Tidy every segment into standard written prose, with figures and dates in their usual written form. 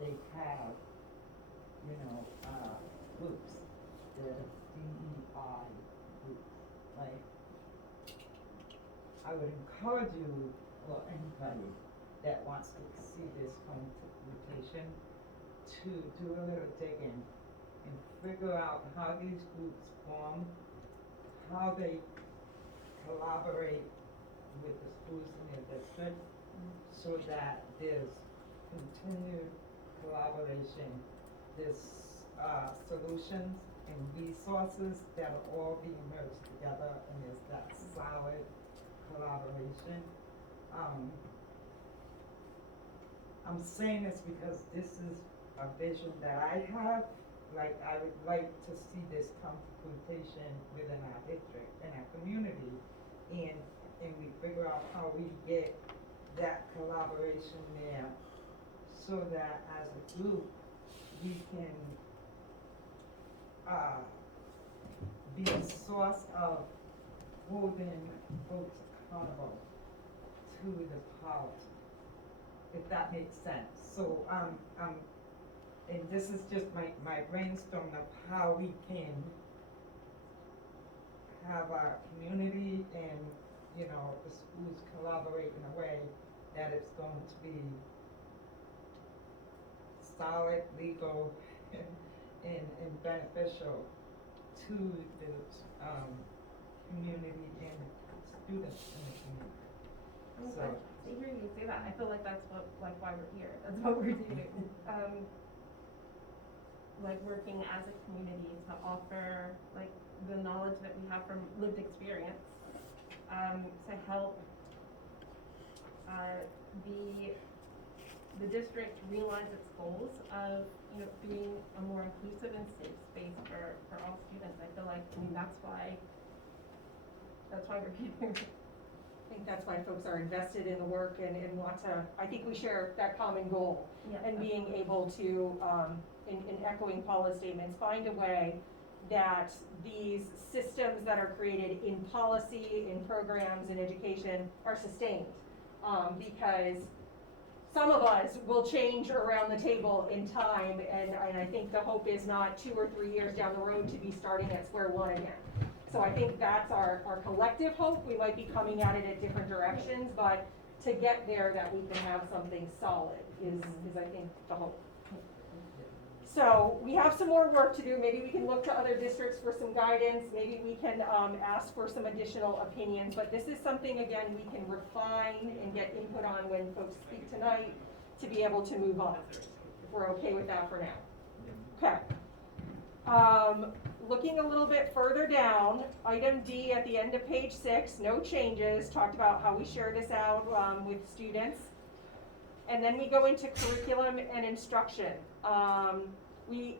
they have, groups, the DEI groups. Like, I would encourage you, or anybody that wants to see this home rotation, to do a little digging and figure out how these groups form, how they collaborate with the schools in their district, so that there's continued collaboration, there's solutions and resources that will all be merged together, and there's that solid collaboration. I'm saying this because this is a vision that I have. Like, I would like to see this come to fruition within our district and our community, and we figure out how we get that collaboration there, so that as a group we can be a source of holding folks accountable to the policy, if that makes sense. So and this is just my brainstorm of how we can have our community and, the schools collaborate in a way that it's going to be solid, legal, and beneficial to the community and students in the community. So to hear you say that, I feel like that's why we're here. That's what we're doing. Like working as a community to offer like the knowledge that we have from lived experience, to help the district realize its goals of being a more inclusive and safe space for all students. I feel like that's why we're here. I think that's why folks are invested in the work and want to, I think we share that common goal. Yeah, and being able to, in echoing Paula's statements, find a way that these systems that are created in policy, in programs, in education are sustained. Because some of us will change around the table in time, and I think the hope is not 2 or 3 years down the road to be starting at square one again. So I think that's our collective hope. We might be coming at it at different directions, but to get there, that we can have something solid is I think the hope. So we have some more work to do. Maybe we can look to other districts for some guidance. Maybe we can ask for some additional opinions, but this is something, again, we can refine and get input on when folks speak tonight to be able to move on, if we're okay with that for now. Okay. Looking a little bit further down, item D at the end of page 6, no changes, talked about how we share this out with students. And then we go into curriculum and instruction. We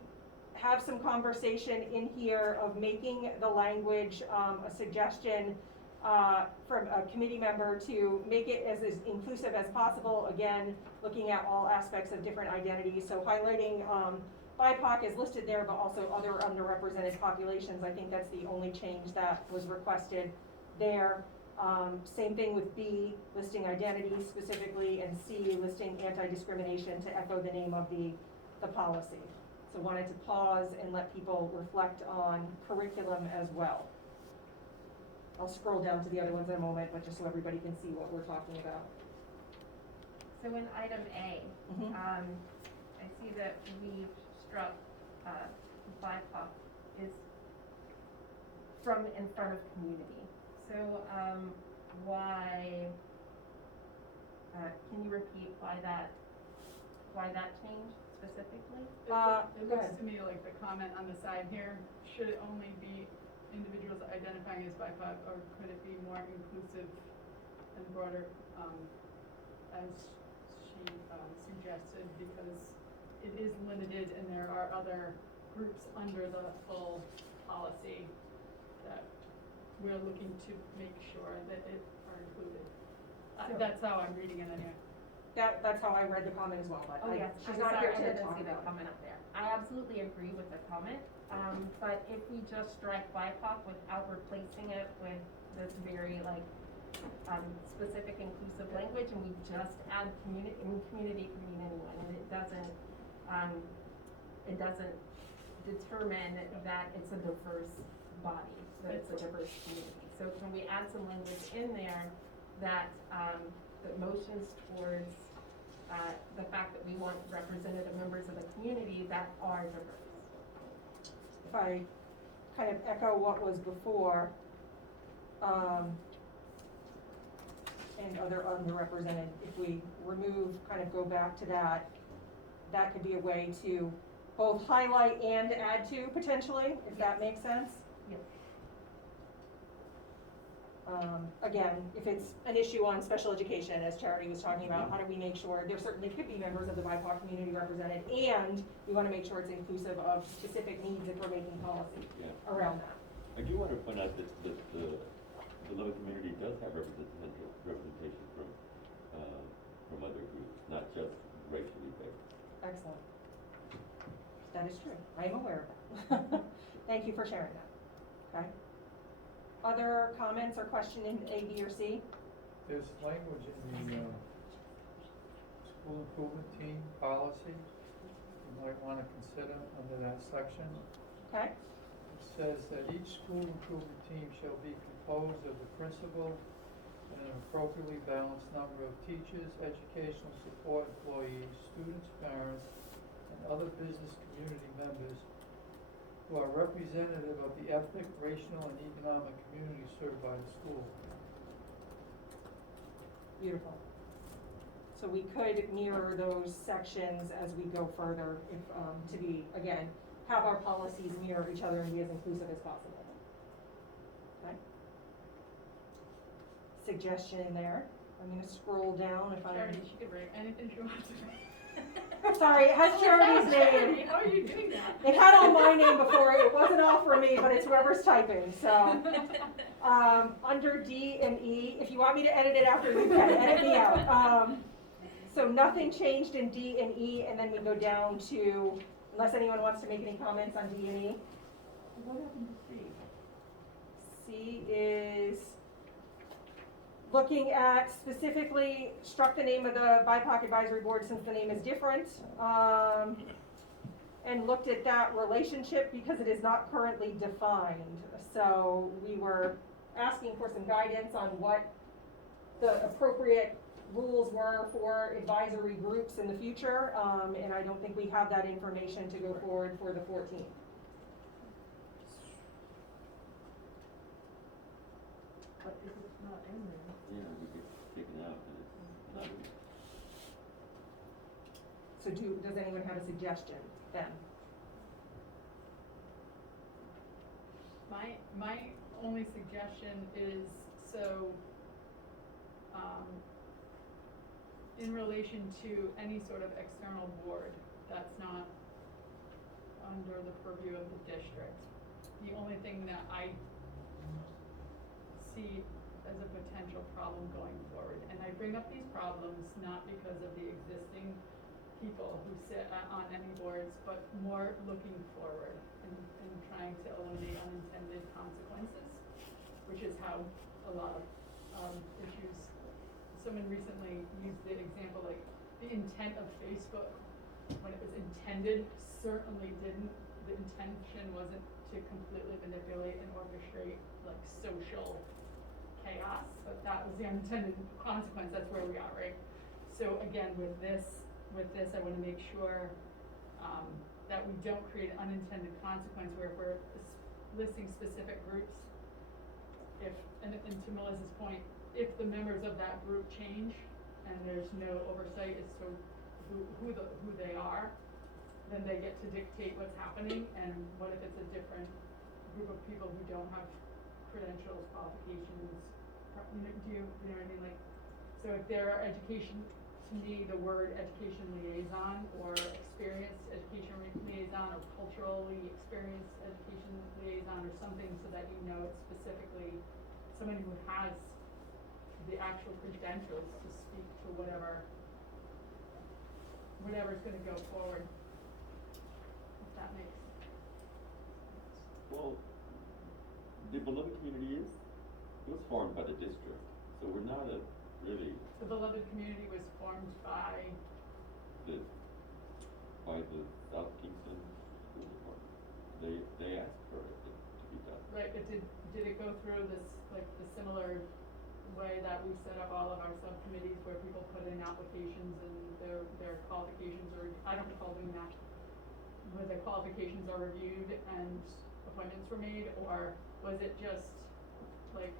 have some conversation in here of making the language a suggestion from a committee member to make it as inclusive as possible. Again, looking at all aspects of different identities. So highlighting BIPOC is listed there, but also other underrepresented populations. I think that's the only change that was requested there. Same thing with B, listing identity specifically, and C, listing anti-discrimination to echo the name of the policy. So wanted to pause and let people reflect on curriculum as well. I'll scroll down to the other ones in a moment, but just so everybody can see what we're talking about. So in item A, I see that we've struck BIPOC is from in front of community. So why? Can you repeat why that change specifically? It looks to me like the comment on the side here, should it only be individuals identifying as BIPOC, or could it be more inclusive and broader, as she suggested, because it is limited and there are other groups under the full policy that we're looking to make sure that it are included. That's how I'm reading it anyway. That's how I read the comment as well, but yes. she's not here to talk see about that comment up there. I absolutely agree with the comment, but if we just strike BIPOC without replacing it with this very specific inclusive language, and we just add community, can mean anyone, and it doesn't it doesn't determine that it's a diverse body, that it's a diverse community. So can we add some language in there that, that motions towards, the fact that we want representative members of the community that are diverse? If I kind of echo what was before, and other underrepresented, if we remove, kind of go back to that, that could be a way to both highlight and add to potentially, if that makes sense. Yep. Again, if it's an issue on special education, as Charity was talking about, how do we make sure, there certainly could be members of the BIPOC community represented, and we wanna make sure it's inclusive of specific needs if we're making policy around that. I do want to point out that the beloved community does have representation from other groups, not just racially based. Excellent. That is true. I am aware of that. Thank you for sharing that. Okay. Other comments or question in A, B, or C? There's language in the school improvement team policy you might want to consider under that section. Okay. It says that each school improvement team shall be composed of the principal and an appropriately balanced number of teachers, educational support employees, students, parents, and other business community members who are representative of the ethnic, racial, and economic communities served by the school. Beautiful. So we could mirror those sections as we go further, if, to be, again, have our policies mirror each other and be as inclusive as possible. Okay? Suggestion there. I'm gonna scroll down if I. Charity, she could write anything she wants to write. Sorry, it has Charity's name. How are you doing that? It had all my name before, it wasn't all for me, but it's whoever's typing, so. Under D and E, if you want me to edit it after, you can edit me out. So nothing changed in D and E, and then we go down to, unless anyone wants to make any comments on D and E. What happened to C? C is looking at specifically, struck the name of the BIPOC Advisory Board since the name is different, and looked at that relationship because it is not currently defined. So we were asking for some guidance on what the appropriate rules were for advisory groups in the future, and I don't think we have that information to go forward for the 14th. But if it's not in there. Yeah, we get taken out and it's not. So does anyone have a suggestion then? My only suggestion is, so, in relation to any sort of external board that's not under the purview of the district, the only thing that I see as a potential problem going forward, and I bring up these problems not because of the existing people who sit on any boards, but more looking forward and trying to eliminate unintended consequences, which is how a lot of issues. Someone recently used the example, like, the intent of Facebook, when it was intended, certainly didn't, the intention wasn't to completely manipulate and orchestrate, like, social chaos, but that was the unintended consequence. That's where we are, right? So again, with this, I want to make sure that we don't create an unintended consequence where if we're listing specific groups, and to Melissa's point, if the members of that group change and there's no oversight as to who they are, then they get to dictate what's happening. And what if it's a different group of people who don't have credentials, qualifications? Do you know what I mean? Like, so if there are education, to me, the word education liaison or experienced education liaison or culturally experienced education liaison or something, so that you know it's specifically someone who has the actual credentials to speak to whatever's going to go forward. If that makes sense. Well, the beloved community it was formed by the district, so we're not The beloved community was formed by the through this, like, the similar way that we set up all of our subcommittees where people put in applications and their qualifications are, I don't recall doing that, where the qualifications are reviewed and appointments were made, or was it just like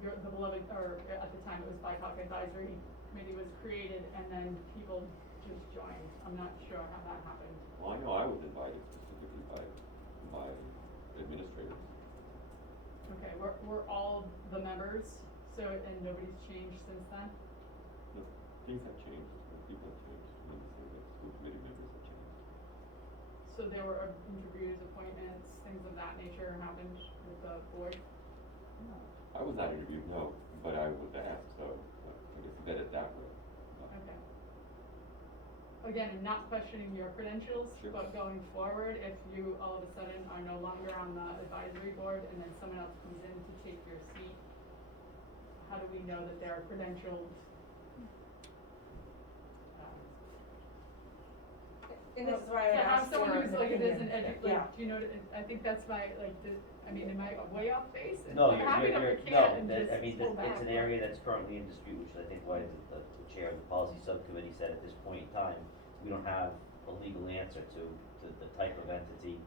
the beloved, or at the time it was BIPOC Advisory Committee was created and then people just joined? I'm not sure how that happened. Well, I know I was invited specifically by administrators. Okay, we're all the members, so, and nobody's changed since then? No, things have changed, people have changed, and so the school committee members have changed. So there were interviews, appointments, things of that nature happened with the board? I was not interviewed, no, but I was asked, so I guess vetted that way. Okay. Again, I'm not questioning your credentials, Sure. but going forward, if you all of a sudden are no longer on the advisory board and then someone else comes in to take your seat, how do we know that they're credentialed? And this is why I To have asked for someone who's an like, it is opinion. an Yeah. do you know, I think that's my, like, I mean, am I way off base? No, I'm happy to you're, recant and no, just I mean, pull back, it's an but- area that's currently in dispute, which is I think why the chair of the policy subcommittee said at this point in time, we don't have a legal answer to the type of entity,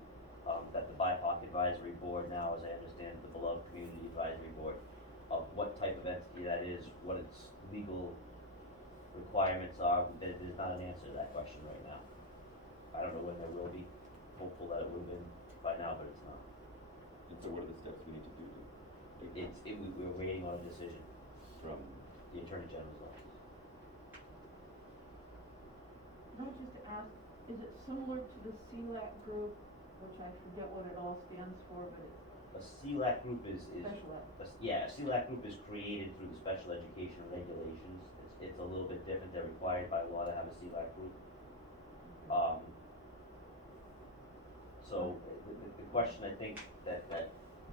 that the BIPOC advisory board now, as I understand, the beloved community advisory board, of what type of entity that is, what its legal requirements are, there's not an answer to that question right now. I don't know when there will be, hopeful that it would have been by now, but it's not. And so what are the steps we need to do We're waiting on a decision from, the Attorney General's office. Can I just ask, is it similar to the CLAC group, which I forget what it all stands for, but it's A CLAC group is special ed? a CLAC group is created through the special education regulations. It's a little bit different, they're required by law to have a CLAC group. So the question I think that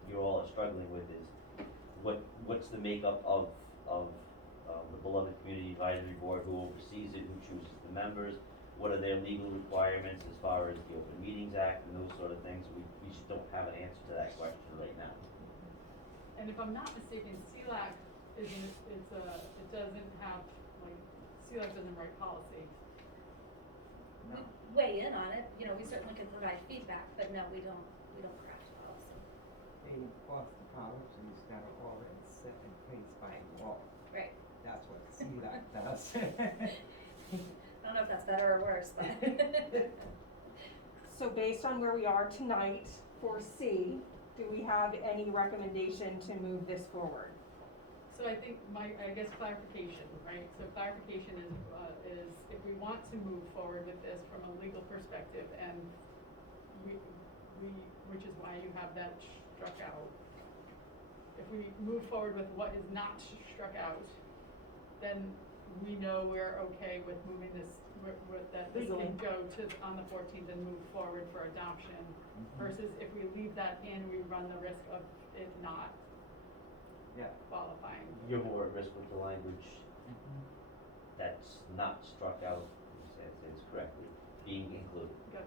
you all are struggling with is, what's the makeup of the beloved community advisory board, who oversees it, who chooses the members? What are their legal requirements as far as the Open Meetings Act and those sort of things? We just don't have an answer to that question right now. And if I'm not mistaken, CLAC isn't, it doesn't have, like, CLAC doesn't write policy. No. We weigh in on it, you know, we certainly can provide feedback, but no, we don't craft policy. They enforce the policies that are already set in place by law. Right. That's what CLAC does. I don't know if that's better or worse, but. So based on where we are tonight for C, do we have any recommendation to move this forward? So I think I guess clarification, right? So clarification is if we want to move forward with this from a legal perspective, and we, which is why you have that struck out. If we move forward with what is not struck out, then we know we're okay with moving this, that we can Legally. go to, on the 14th and move forward for adoption, versus if we leave that in, we run the risk of it not Yeah. qualifying. You're more at risk with the language Mhm. that's not struck out, as it's correctly, being included. Gotcha.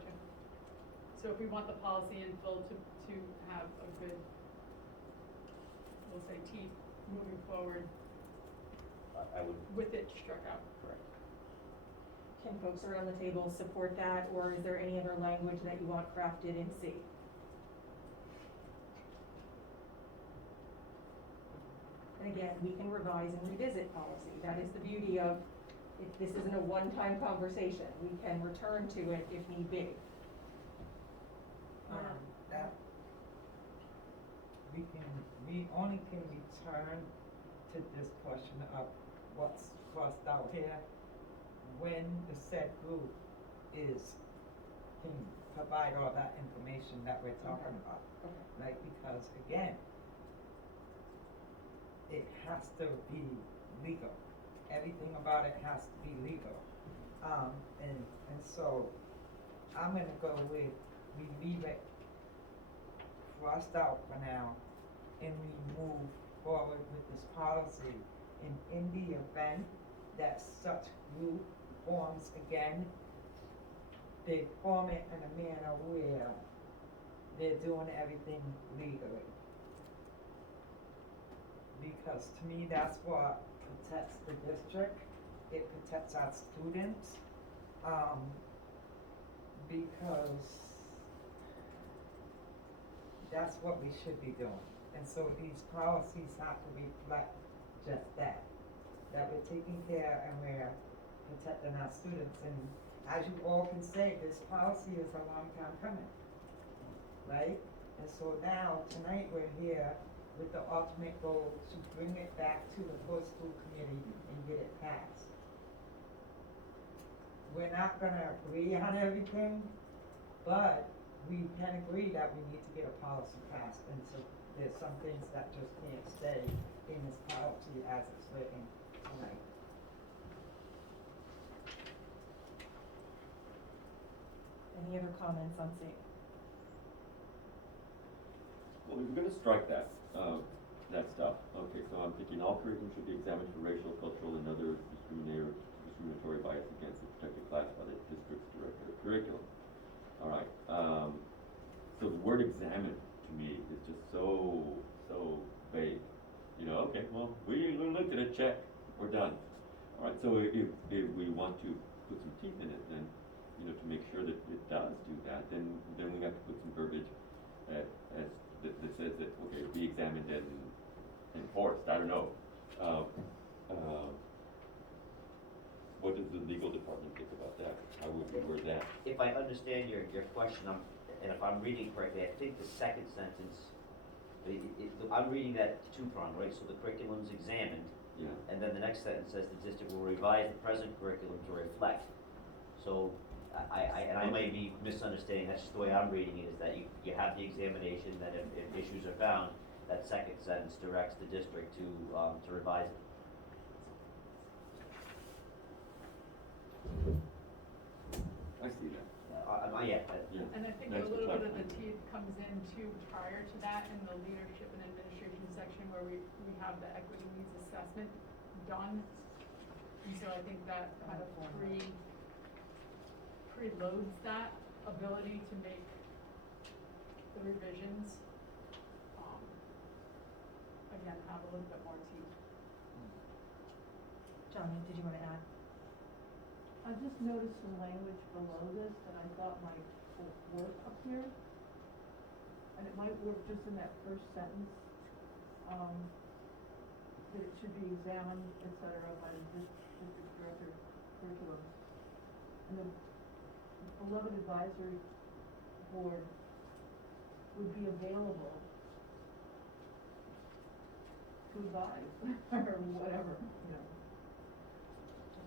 So if we want the policy in full to have a good, we'll say, teeth moving forward I would, with it struck out. correct. Can folks around the table support that, or is there any other language that you want crafted in C? And again, we can revise and revisit policy. That is the beauty of, if this isn't a one-time conversation, we can return to it if need be. That, we only can return to this question of what's crossed out here when the said group can provide all that information that we're talking about. Okay. Like, because again, it has to be legal. Everything about it has to be legal. And so I'm gonna go with, we leave it crossed out for now, and we move forward with this policy. And in the event that such group forms again, they form it in a manner where they're doing everything legally. because to me, that's what protects the district, it protects our students, because that's what we should be doing. And so these policies have to reflect just that we're taking care and we're protecting our students. And as you all can say, this policy is a long time coming, right? And so now, tonight, we're here with the ultimate goal to bring it back to the full school committee and get it passed. We're not gonna agree on everything, but we can agree that we need to get a policy passed, and so there's some things that just can't stay in this policy as it's written tonight. Any other comments on SAFE? Well, we were gonna strike that stuff. Okay, so I'm thinking all curriculum should be examined for racial, cultural, and other discriminatory bias against a protected class by the district's director of curriculum. All right, so the word examine to me is just so vague. You know, okay, well, we looked at it, check, we're done. All right, so if we want to put some teeth in it, then, you know, to make sure that it does do that, then we have to put some verbiage that says that, okay, be examined and enforced. I don't know. What does the legal department think about that? How would we word that? If I understand your question, and if I'm reading correctly, I think the second sentence, I'm reading that two-pronged, right? So the curriculum's examined, Yeah. and then the next sentence says the district will revise the present curriculum to reflect. So I may be misunderstanding, that's just the way I'm reading it, is that you have the examination, that if issues are found, that second sentence directs the district to revise it. I see that. Yeah. And I think Thanks a for little bit of the clarifying. teeth comes in too prior to that in the leadership and administration section where we have the equity needs assessment done. And so I think that kind of preloads that ability to make the revisions, again, have a little bit more teeth. John, did you want to add? I just noticed some language below this that I thought might work up here. And it might work just in that first sentence, that it should be examined, et cetera, by the district director of curriculum. And the beloved advisory board would be available to advise, or whatever, you know.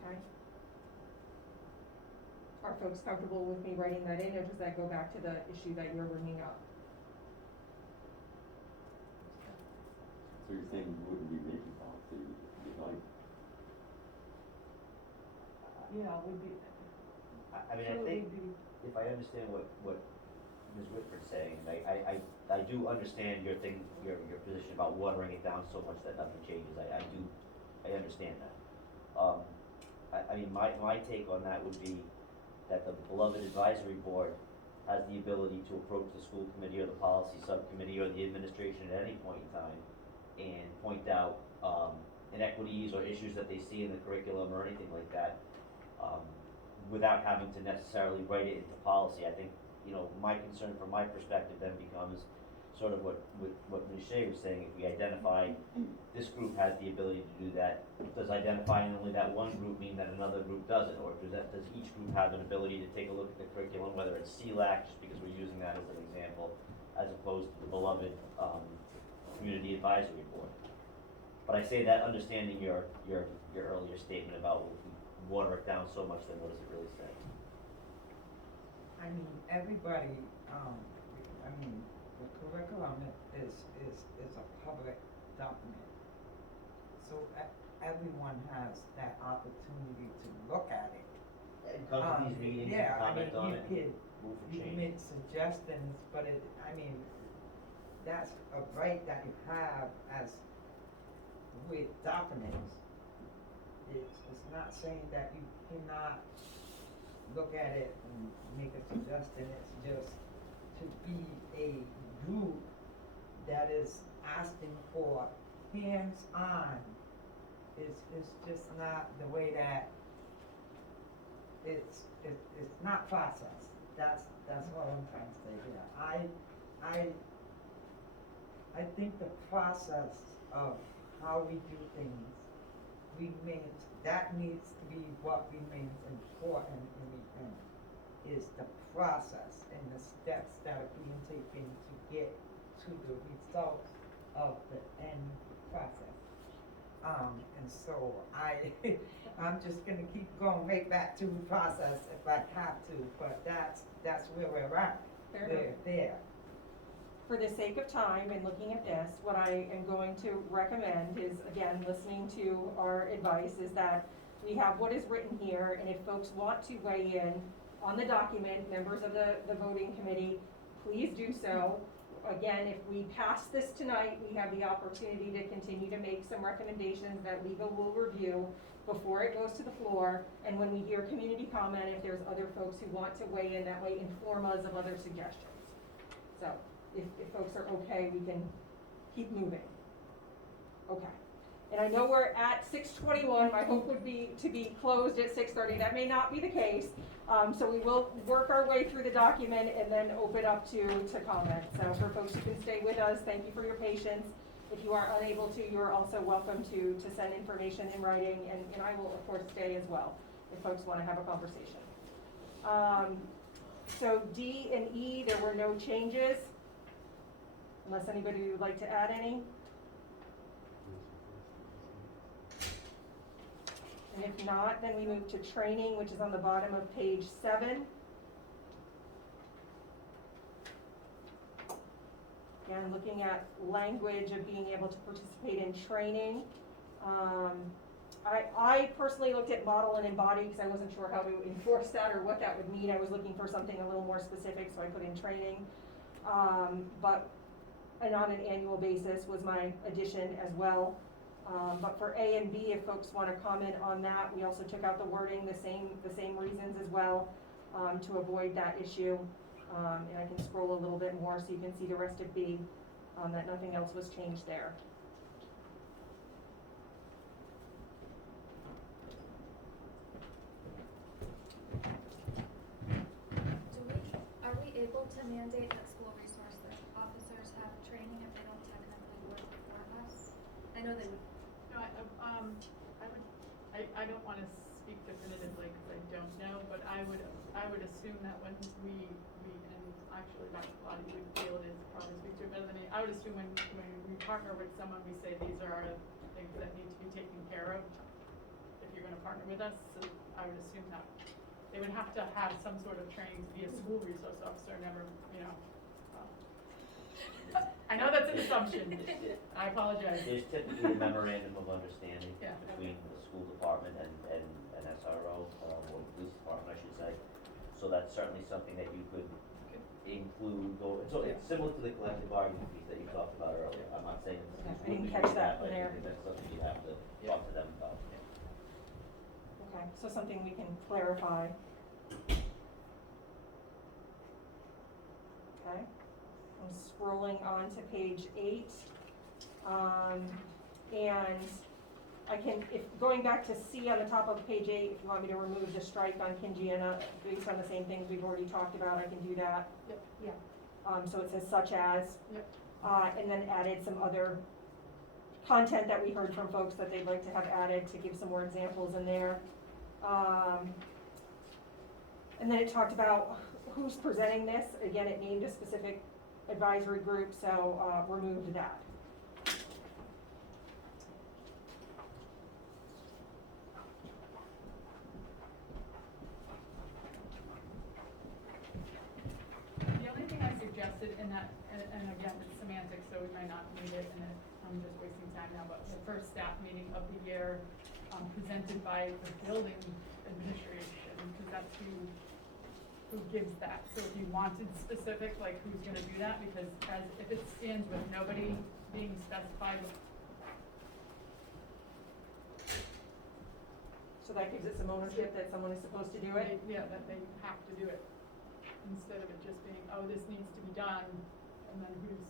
Okay. Are folks comfortable with me writing that in, or does that go back to the issue that you're bringing up? So you're saying you wouldn't be making policy, you'd like, Yeah, would be. I mean, I so it think would be, if I understand what Ms. Whitford's saying, I do understand your position about watering it down so much that nothing changes. I understand that. I mean, my take on that would be that the beloved advisory board has the ability to approach the school committee or the policy subcommittee or the administration at any point in time and point out inequities or issues that they see in the curriculum or anything like that, without having to necessarily write it into policy. I think, you know, my concern from my perspective then becomes sort of what Ms. Shea was saying. If we identify this group has the ability to do that, does identifying only that one group mean that another group doesn't? Or does each group have an ability to take a look at the curriculum, whether it's CLAC, just because we're using that as an example, as opposed to the beloved community advisory board? But I say that understanding your earlier statement about if we water it down so much, then what does it really say? I mean, everybody, the curriculum is a public document. So everyone has that opportunity to look at it. And come to these meetings and comment on it, move for You can change. make suggestions, but that's a right that you have as with documents. It's not saying that you cannot look at it and make a suggestion. It's just to be a group that is asking for hands-on is just not the way that it's not processed. That's what I'm trying to say here. I think the process of how we do things that needs to be what remains important in the end, is the process and the steps that are being taken to get to the results of the end process. And so I'm just gonna keep going right back to the process if I have to, but that's where we're at. Fair We're enough. there. For the sake of time and looking at this, what I am going to recommend is, again, listening to our advice, is that we have what is written here, and if folks want to weigh in on the document, members of the voting committee, please do so. Again, if we pass this tonight, we have the opportunity to continue to make some recommendations that legal will review before it goes to the floor, and when we hear community comment, if there's other folks who want to weigh in, that way inform us of other suggestions. So, if folks are okay, we can keep moving. Okay. And I know we're at 6:21, my hope would be to be closed at 6:30, that may not be the case. So we will work our way through the document and then open up to comment. So for folks who can stay with us, thank you for your patience. If you are unable to, you're also welcome to send information in writing, and I will of course stay as well, if folks wanna have a conversation. So D and E, there were no changes, unless anybody would like to add any. And if not, then we move to training, which is on the bottom of page 7. Again, looking at language of being able to participate in training. I personally looked at model and embody because I wasn't sure how to enforce that or what that would mean. I was looking for something a little more specific, so I put in training. And on an annual basis was my addition as well. But for A and B, if folks want to comment on that, we also took out the wording, the same reasons as well, to avoid that issue. And I can scroll a little bit more so you can see the rest of B, that nothing else was changed there. Are we able to mandate that school resource officers have training if they don't technically work for us? I know they would. No, I don't wanna speak definitively, cause I don't know, but I would assume that when we, and actually Dr. Lottie would be able to probably speak to it better than me, I would assume when we partner with someone, we say these are our things that need to be taken care of, if you're gonna partner with us, so I would assume that they would have to have some sort of training to be a school resource officer, never, I know that's an assumption, I apologize. There's typically a memorandum of understanding Yeah. between the school department and SRO, or police department, I should say. So that's certainly something that you could include, so it's similar to the collective bargaining piece that you talked about earlier. I'm not saying it's Okay, I exclusively didn't catch that but I there. think that's something you have to talk to them about. Okay, so something we can clarify. Okay, I'm scrolling on to page 8. And I can, going back to C on the top of page 8, if you want me to remove the strike on Kingiana based on the same things we've already talked about, I can do that. Yep. Yeah. So it says such as. Yep. And then added some other content that we heard from folks that they'd like to have added to give some more examples in there. And then it talked about who's presenting this. Again, it named a specific advisory group, so removed that. The only thing I suggested in that, and again, it's semantics, so we might not need it, and I'm just wasting time now, but the first staff meeting of the year, presented by the building administration, because that's who gives that. So if you wanted specific, like who's gonna do that, because if it stands with nobody being specified. So that gives it some ownership that someone is supposed to do it. Yeah, that they have to do it, instead of it just being, oh, this needs to be done, and then who's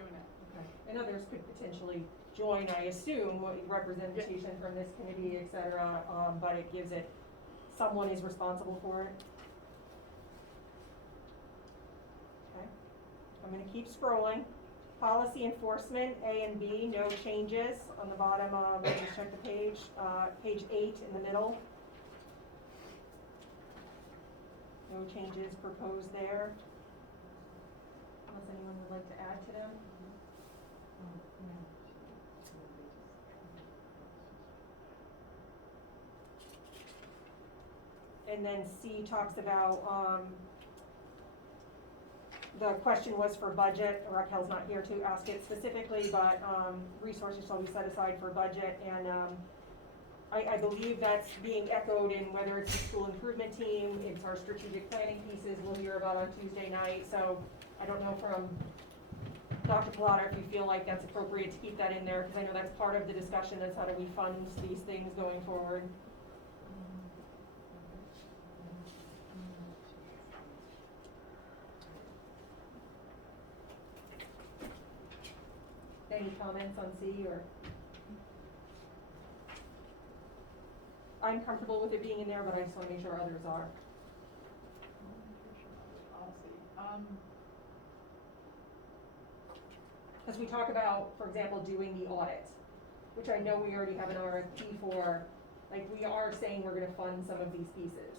doing it. Okay. And others could potentially join, I assume, representation from this committee, et cetera, but it gives it, someone is responsible for it. Okay, I'm gonna keep scrolling. Policy enforcement, A and B, no changes on the bottom of, let me just check the page, page 8 in the middle. No changes proposed there. Unless anyone would like to add to them. And then C talks about, the question was for budget, Raquel's not here to ask it specifically, but, resources shall be set aside for budget, and, I believe that's being echoed in whether it's the school improvement team, it's our strategic planning pieces we'll hear about on Tuesday night, so I don't know from Dr. Pilata if you feel like that's appropriate to keep that in there, because I know that's part of the discussion, is how do we fund these things going forward. Any comments on C, or? I'm comfortable with it being in there, but I just wanna make sure others are. Policy, As we talk about, for example, doing the audit, which I know we already have an RFP for, like, we are saying we're gonna fund some of these pieces.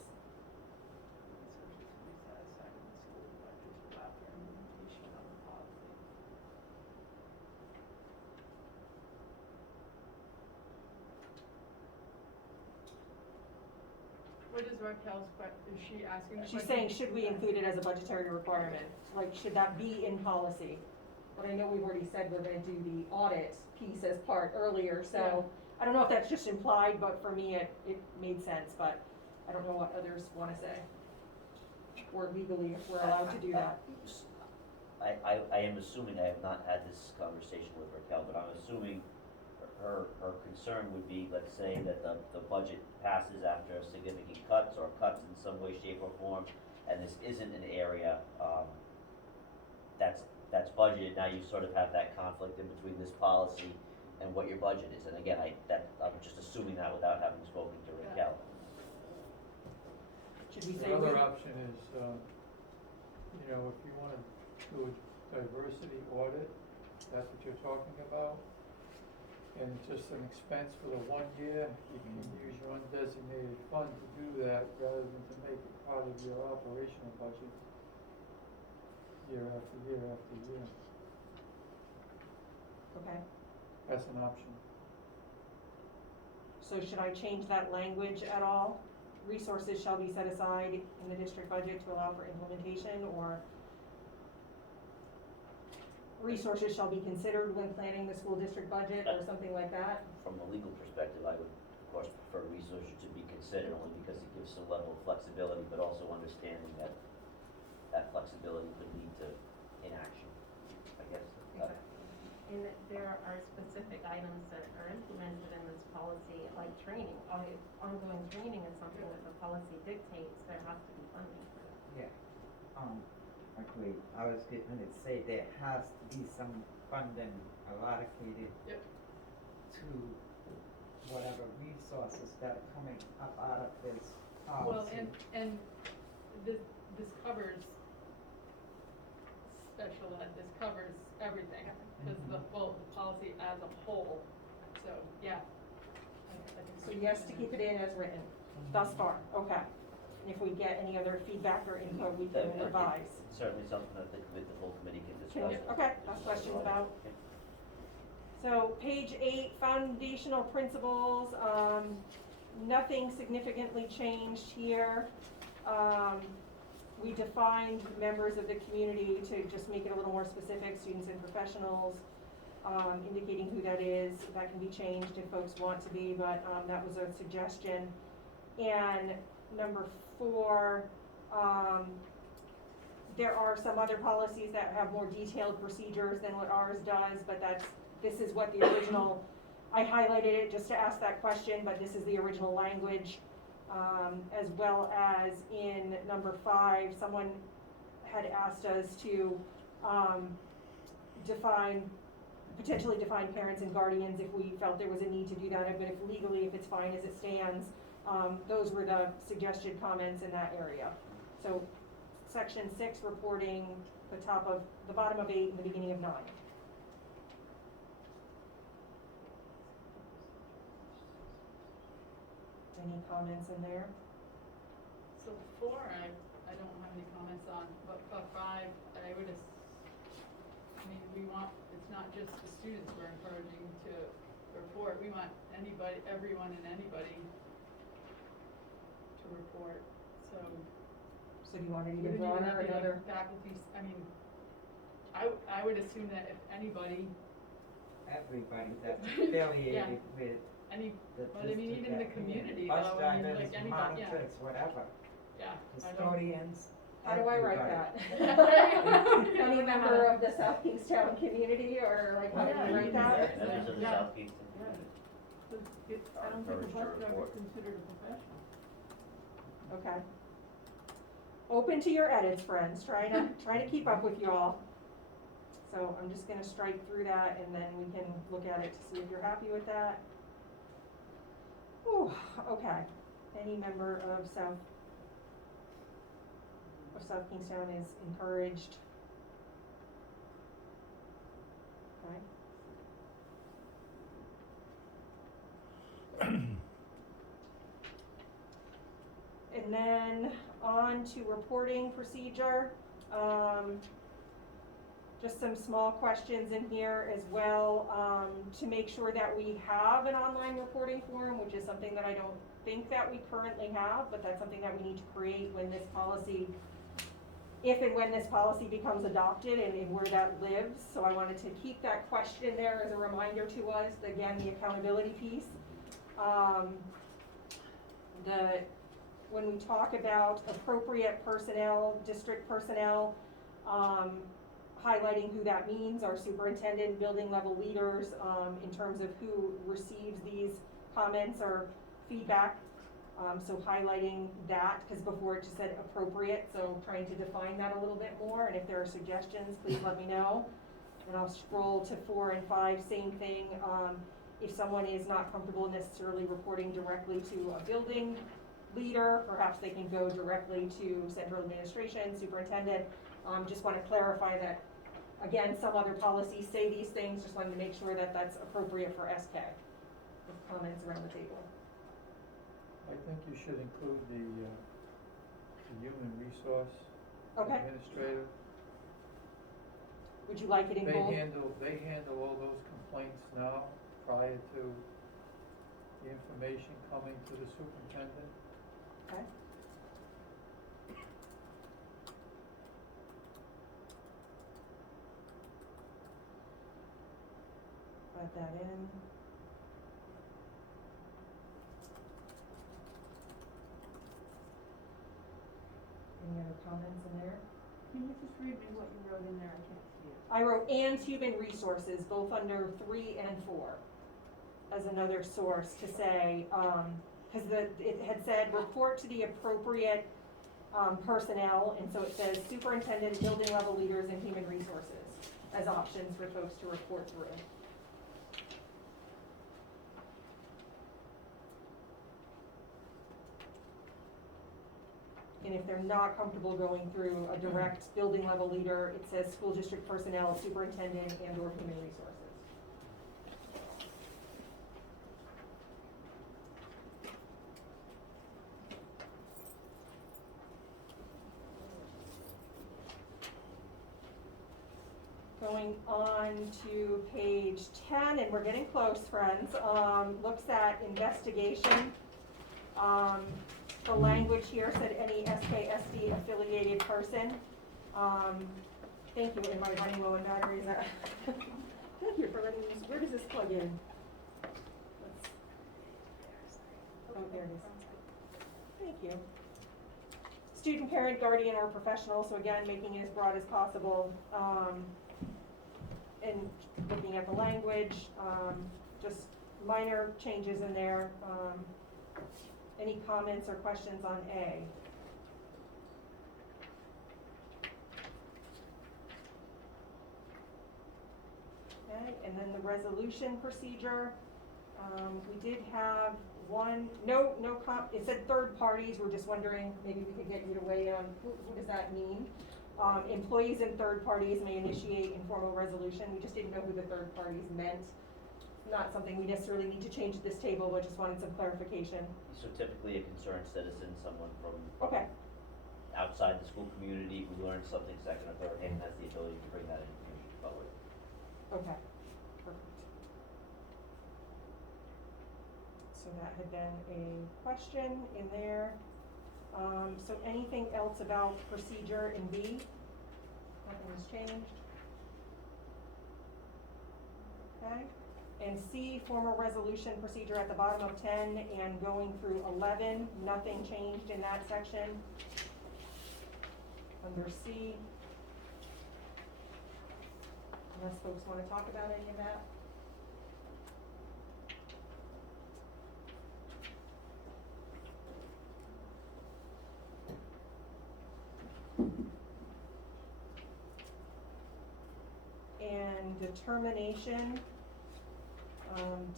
resources to be set aside in the school budget to allow for implementation of the policy. What is Raquel's is she asking the question? She's saying, should we include it as a budgetary requirement? Like, should that be in policy? But I know we've already said we're gonna do the audit piece as part earlier, so I don't know if that's just implied, but for me, it made sense, but I don't know what others wanna say. Or legally, if we're allowed to do that. I am assuming, I have not had this conversation with Raquel, but I'm assuming her concern would be, let's say that the budget passes after significant cuts or cuts in some way, shape, or form, and this isn't an area, that's budgeted, now you sort of have that conflict in between this policy and what your budget is, and again, I'm just assuming that without having spoken to Raquel. Should we say? The other option is, you know, if you wanna do a diversity audit, that's what you're talking about, and it's just an expense for the 1 year, you can use your undesignated fund to do that rather than to make it part of your operational budget year after year after year. Okay, That's an option. so should I change that language at all? Resources shall be set aside in the district budget to allow for implementation, or resources shall be considered when planning the school district budget, or something like that? From a legal perspective, I would, of course, prefer resources to be considered, only because it gives some level of flexibility, but also understanding that that flexibility could lead to inaction, I guess. And there are specific items that are implemented in this policy, like training, ongoing training is something that the policy dictates, there has to be funding for that. Yeah, agreed. I was gonna say there has to be some funding allocated Yep. to whatever resources that are coming up out of this Well, policy. and this covers special ed, this covers everything, because the policy as a whole, so, yeah. I think So we yes, should to do keep that. it in as written, thus far, okay. And if we get any other feedback or input, we can revise. It's certainly something that the full committee can Can- discuss. okay, ask questions about. So page 8, foundational principles, nothing significantly changed here. We defined members of the community to just make it a little more specific, students and professionals, indicating who that is. That can be changed if folks want to be, but that was a suggestion. And number 4, there are some other policies that have more detailed procedures than what ours does, but this is what the original, I highlighted it just to ask that question, but this is the original language. As well as in number 5, someone had asked us to define potentially define parents and guardians if we felt there was a need to do that, but if legally, if it's fine as it stands, those were the suggested comments in that area. So, section 6, reporting, the bottom of 8 and the beginning of 9. Any comments in there? So 4, I don't have any comments on, but for 5, I mean, we want, it's not just the students we're encouraging to report, we want anybody, everyone and anybody to report, so. So do you want it we even would broader, be like another? faculty, I mean, I would assume that if anybody, Everybody that's affiliated with any, the but I mean, district, even the that, community bus though, I mean, drivers, like anybody, yeah, monitors, whatever, yeah. I don't- custodians. How do I write everybody. that? Any member of the South Kingstown community, or like, how do Yeah, you write that? Members of the Yeah. South Kingston community. I don't think a Encouraged to bus driver report. is considered a professional. Okay. Open to your edits, friends, trying to keep up with you all. So I'm just gonna strike through that and then we can look at it to see if you're happy with that. Ooh, okay. Any member of South Kingstown is encouraged. Okay. And then on to reporting procedure. Just some small questions in here as well, to make sure that we have an online reporting form, which is something that I don't think that we currently have, but that's something that we need to create when this policy, if and when this policy becomes adopted and where that lives. So I wanted to keep that question there as a reminder to us, again, the accountability piece. When we talk about appropriate personnel, district personnel, highlighting who that means, our superintendent, building level leaders, in terms of who receives these comments or feedback. So highlighting that, because before it just said appropriate, so trying to define that a little bit more, and if there are suggestions, please let me know. And I'll scroll to 4 and 5, same thing. If someone is not comfortable necessarily reporting directly to a building leader, perhaps they can go directly to central administration, superintendent. Just want to clarify that, again, some other policies say these things, just wanted to make sure that that's appropriate for SK. With comments around the table. I think you should include the human resource Okay, administrator. would you like it in They bold? handle all those complaints now prior to the information coming to the superintendent. Okay. Add that in. Any other comments in there? Can you just read me what you wrote in there? I can't see it. I wrote and human resources, both under 3 and 4, as another source to say, because it had said report to the appropriate personnel, and so it says superintendent, building level leaders, and human resources as options for folks to report through. And if they're not comfortable going through a direct building level leader, it says school district personnel, superintendent, and or human resources. Going on to page 10, and we're getting close, friends, looks at investigation. The language here said any SKSD affiliated person. Thank you, and my running low on batteries. Thank you for letting me, where does this plug in? Oh, there it is. Thank you. Student, parent, guardian, or professional, so again, making it as broad as possible. And looking at the language, just minor changes in there. Any comments or questions on A? Okay, and then the resolution procedure, we did have it said third parties, we're just wondering, maybe we could get you to weigh in on who does that mean? Employees and third parties may initiate informal resolution, we just didn't know who the third parties meant. Not something we necessarily need to change at this table, but just wanted some clarification. So typically a concerned citizen, someone from Okay, outside the school community who learned something second or third hand has the ability to bring that information forward. okay, perfect. So that had been a question in there. So anything else about procedure in B? Nothing has changed? Okay, and C, formal resolution procedure at the bottom of 10 and going through 11, nothing changed in that section. Under C. Unless folks want to talk about any of that. And determination,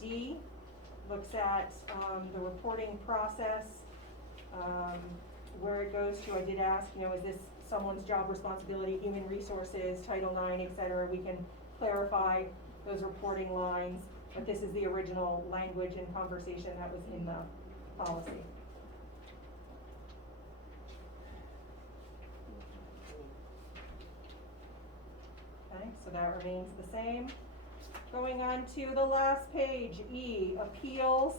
D, looks at the reporting process, where it goes to, I did ask, is this someone's job responsibility, human resources, Title IX, et cetera. We can clarify those reporting lines, but this is the original language and conversation that was in the policy. Okay, so that remains the same. Going on to the last page, E, appeals.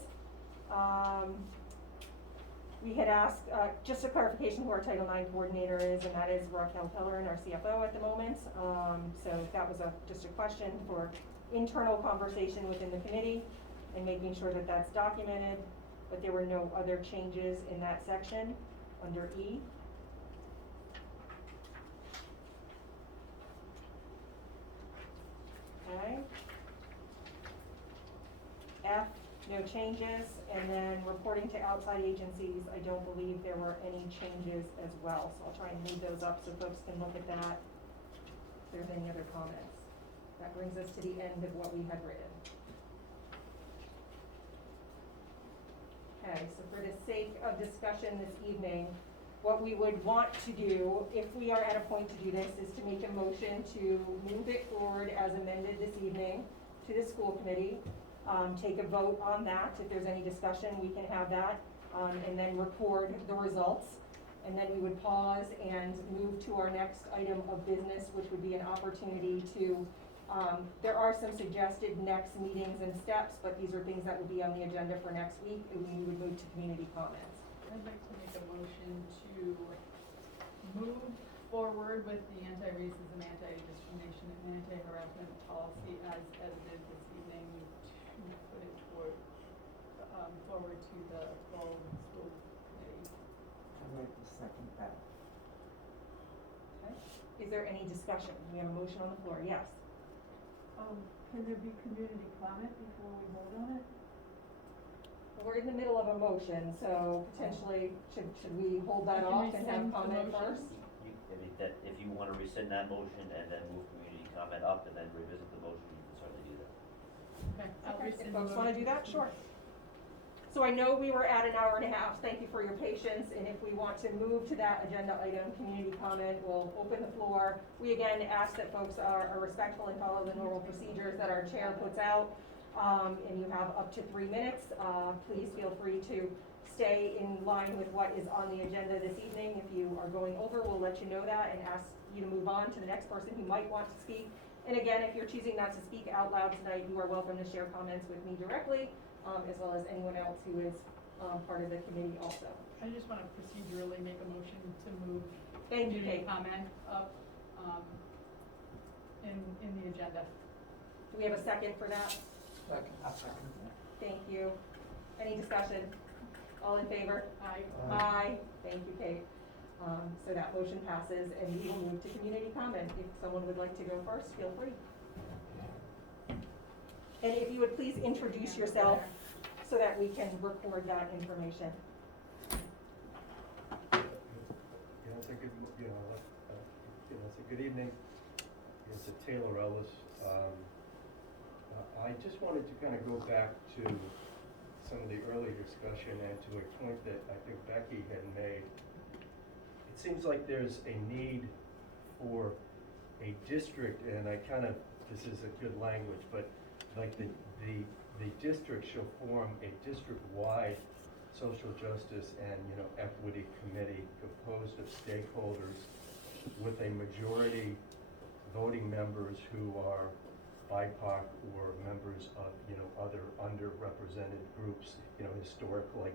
We had asked, just a clarification who our Title IX coordinator is, and that is Raquel Pellerin, our CFO at the moment. So that was just a question for internal conversation within the committee and making sure that that's documented, but there were no other changes in that section under E. Okay. F, no changes, and then reporting to outside agencies, I don't believe there were any changes as well, so I'll try and move those up so folks can look at that, if there's any other comments. That brings us to the end of what we had written. Okay, so for the sake of discussion this evening, what we would want to do, if we are at a point to do this, is to make a motion to move it forward as amended this evening to the school committee. Take a vote on that. If there's any discussion, we can have that, and then record the results. And then we would pause and move to our next item of business, which would be an opportunity to, there are some suggested next meetings and steps, but these are things that will be on the agenda for next week, and we would move to community comments. I'd like to make a motion to move forward with the anti-racism, anti-discrimination, and anti-harassment policy as edited this evening to put it forward to the full school committee. I'd like to second that. Okay. Is there any discussion? We have a motion on the floor. Yes. Can there be community comment before we vote on it? We're in the middle of a motion, so potentially, should we hold that You can off and have rescind the comment motion. first? I mean, that, if you wanna rescind that motion and then move community comment up and then revisit the motion, you can certainly do that. Okay, I'll Okay, rescind if the folks wanna motion. do that, sure. So I know we were at an hour and a half, thank you for your patience, and if we want to move to that agenda item, community comment, we'll open the floor. We again ask that folks are respectful and follow the normal procedures that our chair puts out, and you have up to 3 minutes. Please feel free to stay in line with what is on the agenda this evening. If you are going over, we'll let you know that and ask you to move on to the next person who might want to speak. And again, if you're choosing not to speak out loud tonight, you are welcome to share comments with me directly, as well as anyone else who is part of the committee also. I just wanna procedurally make a motion to move Thank you, community Kate. comment up, in the agenda. Do we have a second for that? Second. I'll second that. Thank you. Any discussion? All in favor? Aye. Aye. Thank you, Kate. So that motion passes, and we will move to community comment. If someone would like to go first, feel free. And if you would please introduce yourself so that we can record that information. It's a good, it's a good evening. It's a Taylor Ellis. I just wanted to kind of go back to some of the early discussion and to a point that I think Becky had made. It seems like there's a need for a district, and I kind of, this is a good language, but like the district shall form a district-wide social justice and, equity committee composed of stakeholders with a majority voting members who are BIPOC or members of, other underrepresented groups, historically,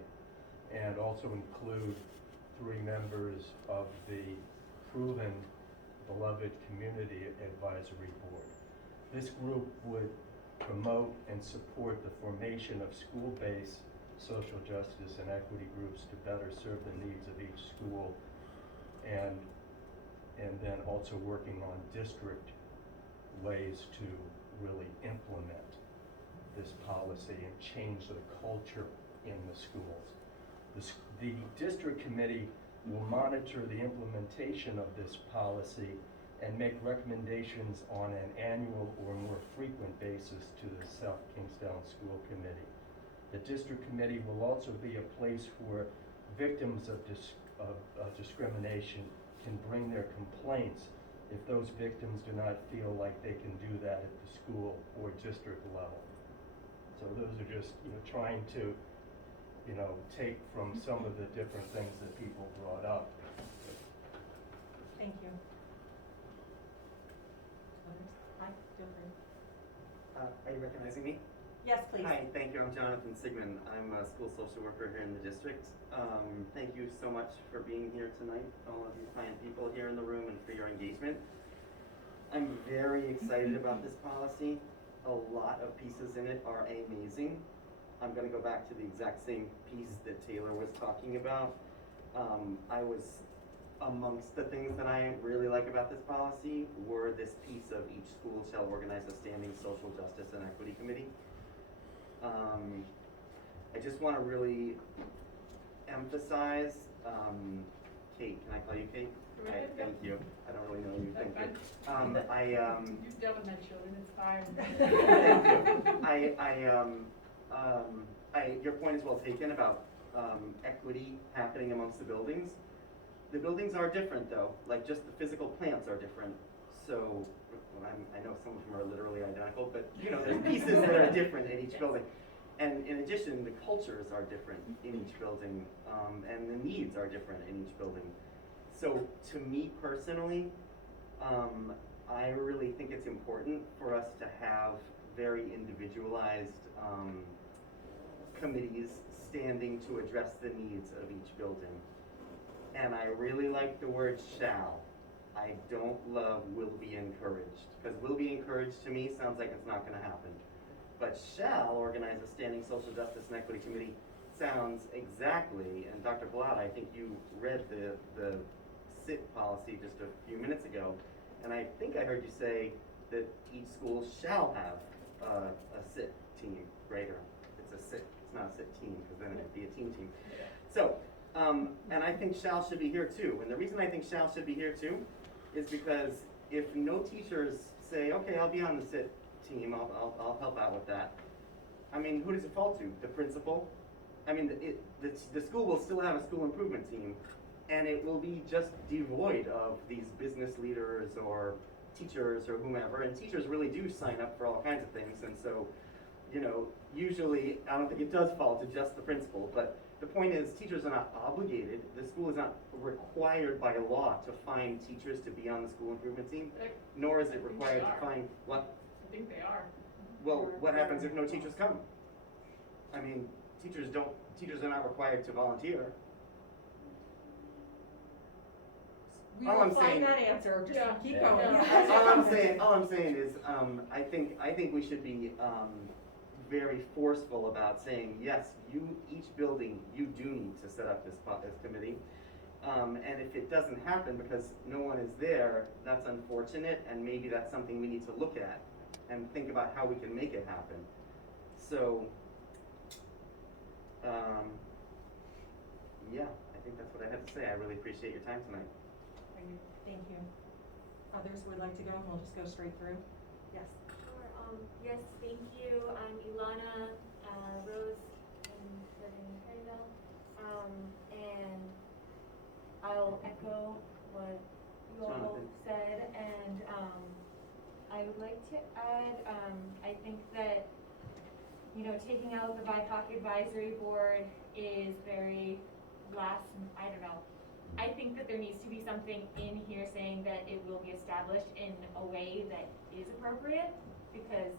and also include 3 members of the proven beloved community advisory board. This group would promote and support the formation of school-based social justice and equity groups to better serve the needs of each school, and then also working on district ways to really implement this policy and change the culture in the schools. The district committee will monitor the implementation of this policy and make recommendations on an annual or more frequent basis to the South Kingstown School Committee. The district committee will also be a place where victims of discrimination can bring their complaints if those victims do not feel like they can do that at the school or district level. So those are just, trying to, take from some of the different things that people brought up. Thank you. Others? Hi, feel free. Are you recognizing me? Yes, please. Hi, thank you. I'm Jonathan Sigman. I'm a school social worker here in the district. Thank you so much for being here tonight, all of you fine people here in the room, and for your engagement. I'm very excited about this policy. A lot of pieces in it are amazing. I'm going to go back to the exact same piece that Taylor was talking about. I was amongst the things that I really like about this policy were this piece of each school shall organize a standing social justice and equity committee. I just want to really emphasize, Kate, can I call you Kate? Right. Thank you. I don't really know you, thank you. You've dealt with my children, it's fine. Thank you. Your point is well taken about equity happening amongst the buildings. The buildings are different though, like just the physical plants are different. So, I know some of them are literally identical, but there's pieces that are different in each building. And in addition, the cultures are different in each building, and the needs are different in each building. So to me personally, I really think it's important for us to have very individualized committees standing to address the needs of each building. And I really like the word shall. I don't love will be encouraged, because will be encouraged to me sounds like it's not going to happen. But shall organize a standing social justice and equity committee sounds exactly, and Dr. Pallotta, I think you read the SIT policy just a few minutes ago, and I think I heard you say that each school shall have a SIT team, right? Or it's a SIT, it's not a SIT team, because then it'd be a team. So, and I think shall should be here too. And the reason I think shall should be here too is because if no teachers say, okay, I'll be on the SIT team, I'll help out with that. I mean, who does it fall to? The principal? I mean, the school will still have a school improvement team, and it will be just devoid of these business leaders or teachers or whomever, and teachers really do sign up for all kinds of things, and so, usually, I don't think it does fall to just the principal, but the point is, teachers are not obligated, the school is not required by law to find teachers to be on the school improvement team, nor is it required to find, what? I think they are. Well, what happens if no teachers come? I mean, teachers are not required to volunteer. We All will I'm find saying- that answer, just Yeah. keep Yeah. going. Yeah. All I'm saying is, I think we should be very forceful about saying, yes, each building, you do need to set up this committee. And if it doesn't happen because no one is there, that's unfortunate, and maybe that's something we need to look at and think about how we can make it happen. So, yeah, I think that's what I had to say. I really appreciate your time tonight. Thank you. Others would like to go, and we'll just go straight through? Yes. Sure, Yes, thank you. I'm Ilana Rose living in Perryville. And I'll echo what you all Jonathan. said, and I would like to add, I think that, you know, taking out the BIPOC advisory board is very I don't know. I think that there needs to be something in here saying that it will be established in a way that is appropriate, because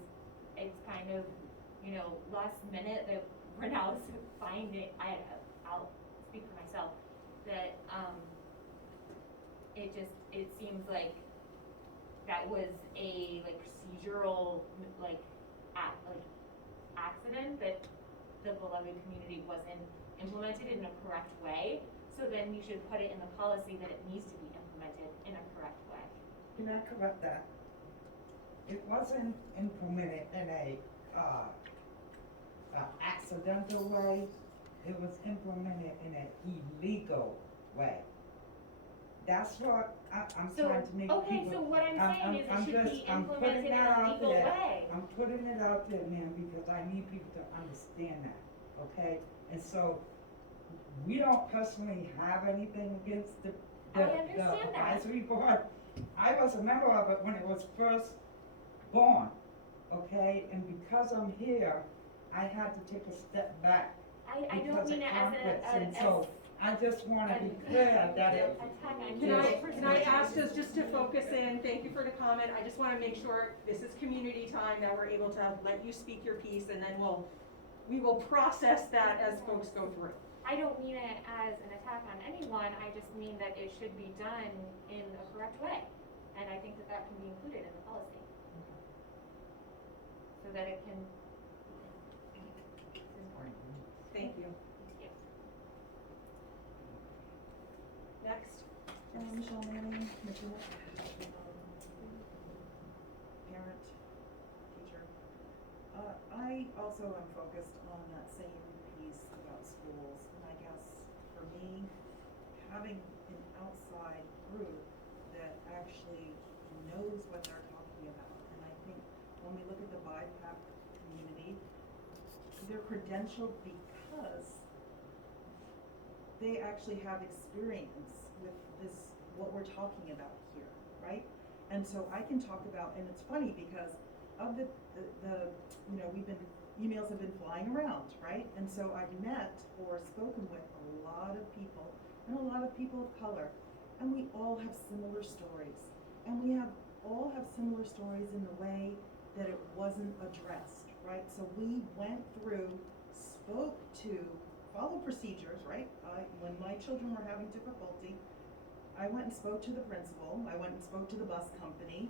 it's kind of, you know, last minute that we're now finding, I'll speak for myself, that, it seems like that was a, like, procedural, like, accident, that the beloved community wasn't implemented in a correct way. So then you should put it in the policy that it needs to be implemented in a correct way. Can I correct that? It wasn't implemented in a accidental way. It was implemented in an illegal way. That's what I'm So, trying to make people. okay, so what I'm saying is it I'm should just- be I'm putting implemented in that a out legal there. way. I'm putting it out there, man, because I need people to understand that, okay? And so, we don't personally have anything against the I understand that. advisory board. I was a member of it when it was first born, okay? And because I'm here, I had to take a step back. I don't because of mean it conflicts, as and so I just wanna be clear that it. Can I ask us just to focus in, thank you for the comment, I just wanna make sure this is community time, that we're able to let you speak your piece, and then we will process that as folks go through. I don't mean it as an attack on anyone, I just mean that it should be done in a correct way. And I think that that can be included in the policy. So that it can. It's important. Thank you. Thank you. Next. Michelle Manning, Mitchell, parent, teacher. I also am focused on that same piece about schools, and I guess for me, having an outside group that actually knows what they're talking about, and I think when we look at the BIPOC community, they're credentialed because they actually have experience with this, what we're talking about here, right? And so I can talk about, and it's funny because of the you know, emails have been flying around, right? And so I've met or spoken with a lot of people, and a lot of people of color, and we all have similar stories. And we all have similar stories in the way that it wasn't addressed, right? So we went through, spoke to, followed procedures, right? When my children were having difficulty, I went and spoke to the principal, I went and spoke to the bus company.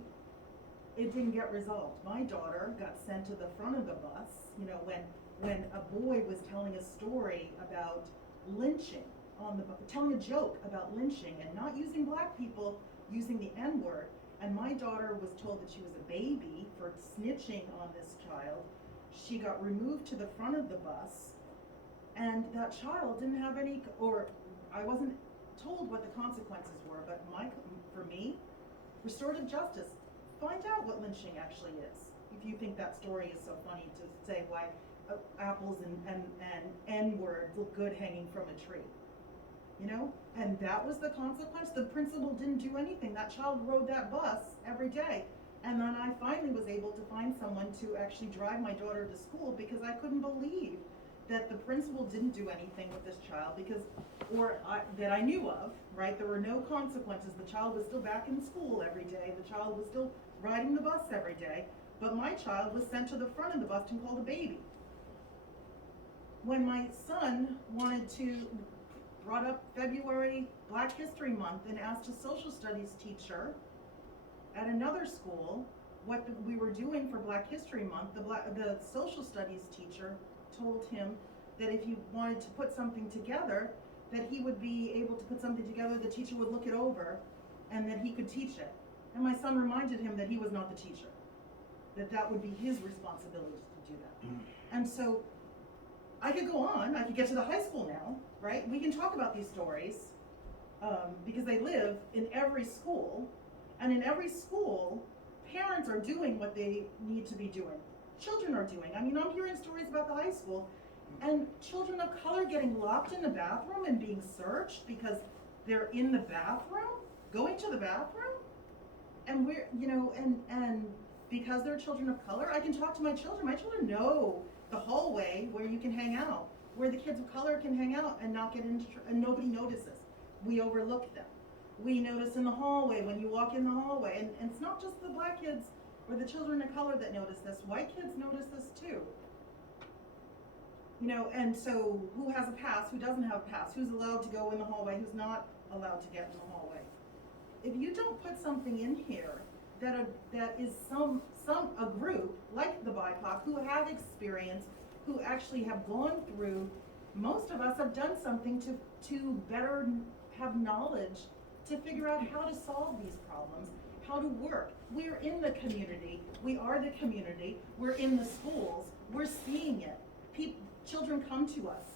It didn't get resolved. My daughter got sent to the front of the bus, you know, when a boy was telling a story about lynching telling a joke about lynching and not using black people, using the N-word, and my daughter was told that she was a baby for snitching on this child. She got removed to the front of the bus, and that child didn't have any, or I wasn't told what the consequences were, but for me, restorative justice, find out what lynching actually is. If you think that story is so funny to say why apples and N-word look good hanging from a tree. You know, and that was the consequence. The principal didn't do anything. That child rode that bus every day. And then I finally was able to find someone to actually drive my daughter to school because I couldn't believe that the principal didn't do anything with this child that I knew of, right? There were no consequences. The child was still back in school every day. The child was still riding the bus every day. But my child was sent to the front of the bus and called a baby. When my son brought up February Black History Month and asked a social studies teacher at another school what we were doing for Black History Month, the social studies teacher told him that if he wanted to put something together, that he would be able to put something together, the teacher would look it over, and that he could teach it. And my son reminded him that he was not the teacher, that would be his responsibility to do that. And so I could go on, I could get to the high school now, right? We can talk about these stories because they live in every school, and in every school, parents are doing what they need to be doing. Children are doing. I mean, I'm hearing stories about the high school and children of color getting locked in the bathroom and being searched because they're in the bathroom, going to the bathroom. And we're, you know, and because they're children of color, I can talk to my children. My children know the hallway where you can hang out, where the kids of color can hang out and not get into, and nobody notices. We overlook them. We notice in the hallway when you walk in the hallway, and it's not just the black kids or the children of color that notice this. White kids notice this too. You know, and so who has a pass, who doesn't have a pass, who's allowed to go in the hallway, who's not allowed to get in the hallway. If you don't put something in here that is a group like the BIPOC who have experience, who actually have gone through, most of us have done something to better have knowledge to figure out how to solve these problems, how to work. We're in the community, we are the community, we're in the schools, we're seeing it. Children come to us.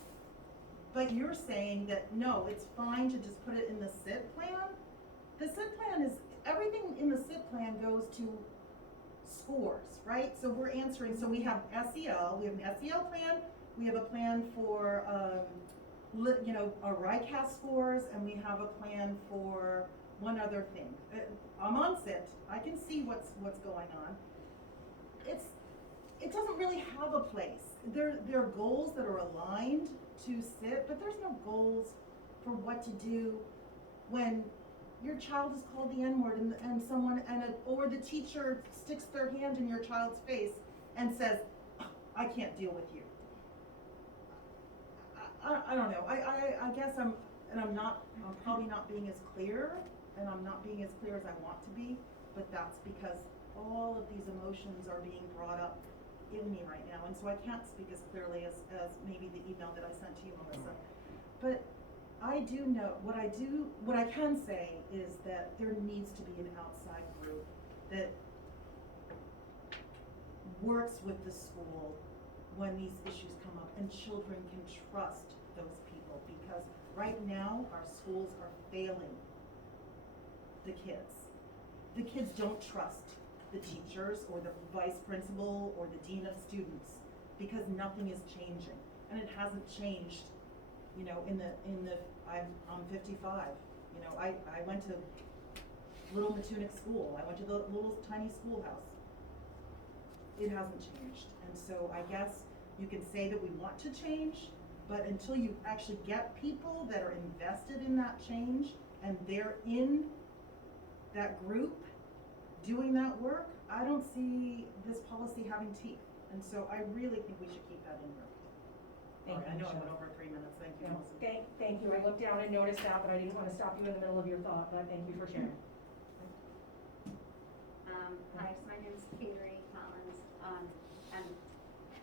But you're saying that no, it's fine to just put it in the SIT plan? The SIT plan is, everything in the SIT plan goes to scores, right? So we're answering, so we have SEL, we have an SEL plan, we have a plan for, you know, our RICAS scores, and we have a plan for one other thing. I'm on SIT, I can see what's going on. It doesn't really have a place. There are goals that are aligned to SIT, but there's no goals for what to do when your child is called the N-word and someone or the teacher sticks their hand in your child's face and says, I can't deal with you. I don't know. I guess I'm probably not being as clear, and I'm not being as clear as I want to be, but that's because all of these emotions are being brought up in me right now, and so I can't speak as clearly as maybe the email that I sent to you, Melissa. But I do know, what I can say is that there needs to be an outside group that works with the school when these issues come up, and children can trust those people, because right now our schools are failing the kids. The kids don't trust the teachers or the vice principal or the dean of students, because nothing is changing, and it hasn't changed. You know, I'm 55. You know, I went to Little Matunic School. I went to the little tiny schoolhouse. It hasn't changed, and so I guess you can say that we want to change, but until you actually get people that are invested in that change and they're in that group doing that work, I don't see this policy having teeth, and so I really think we should keep that in there. Thank you, I know I Michelle. went over 3 minutes. Thank you. No, Melissa. thank you. I looked down and noticed that, but I didn't want to stop you in the middle of your thought, but thank you for sharing. Hi, my name is Petery Collins, and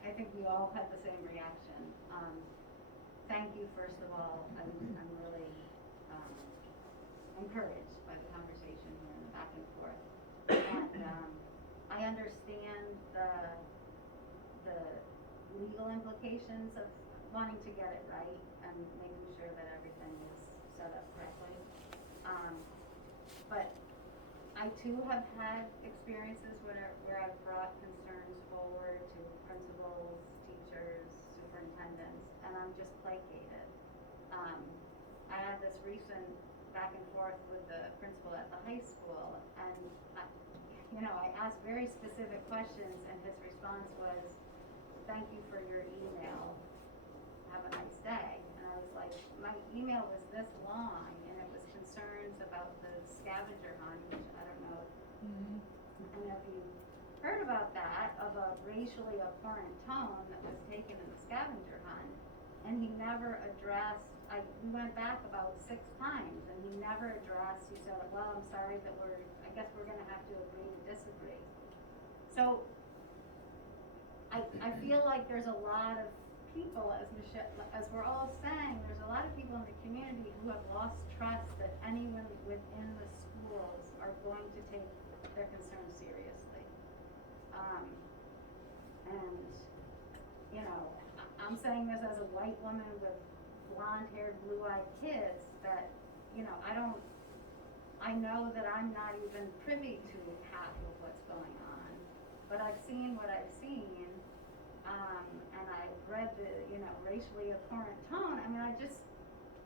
I think we all had the same reaction. Thank you, first of all. I'm really encouraged by the conversation here and the back and forth. And I understand the legal implications of wanting to get it right and making sure that everything is set up correctly. But I too have had experiences where I've brought concerns forward to principals, teachers, superintendents, and I'm just placated. I had this recent back and forth with the principal at the high school, and I asked very specific questions, and his response was, "Thank you for your email. Have a nice day." And I was like, my email was this long, and it was concerns about the scavenger hunt, which I don't know if you heard about that, of a racially abhorrent tone that was taken in the scavenger hunt, and he never addressed. We went back about 6 times, and he never addressed. He said, "Well, I'm sorry that I guess we're gonna have to agree to disagree." So I feel like there's a lot of people, as we're all saying, there's a lot of people in the community who have lost trust that anyone within the schools are going to take their concerns seriously. I'm saying this as a white woman with blonde-haired, blue-eyed kids, that, I know that I'm not even privy to half of what's going but I've seen what I've seen, and I've read the, you know, racially abhorrent tone. I mean,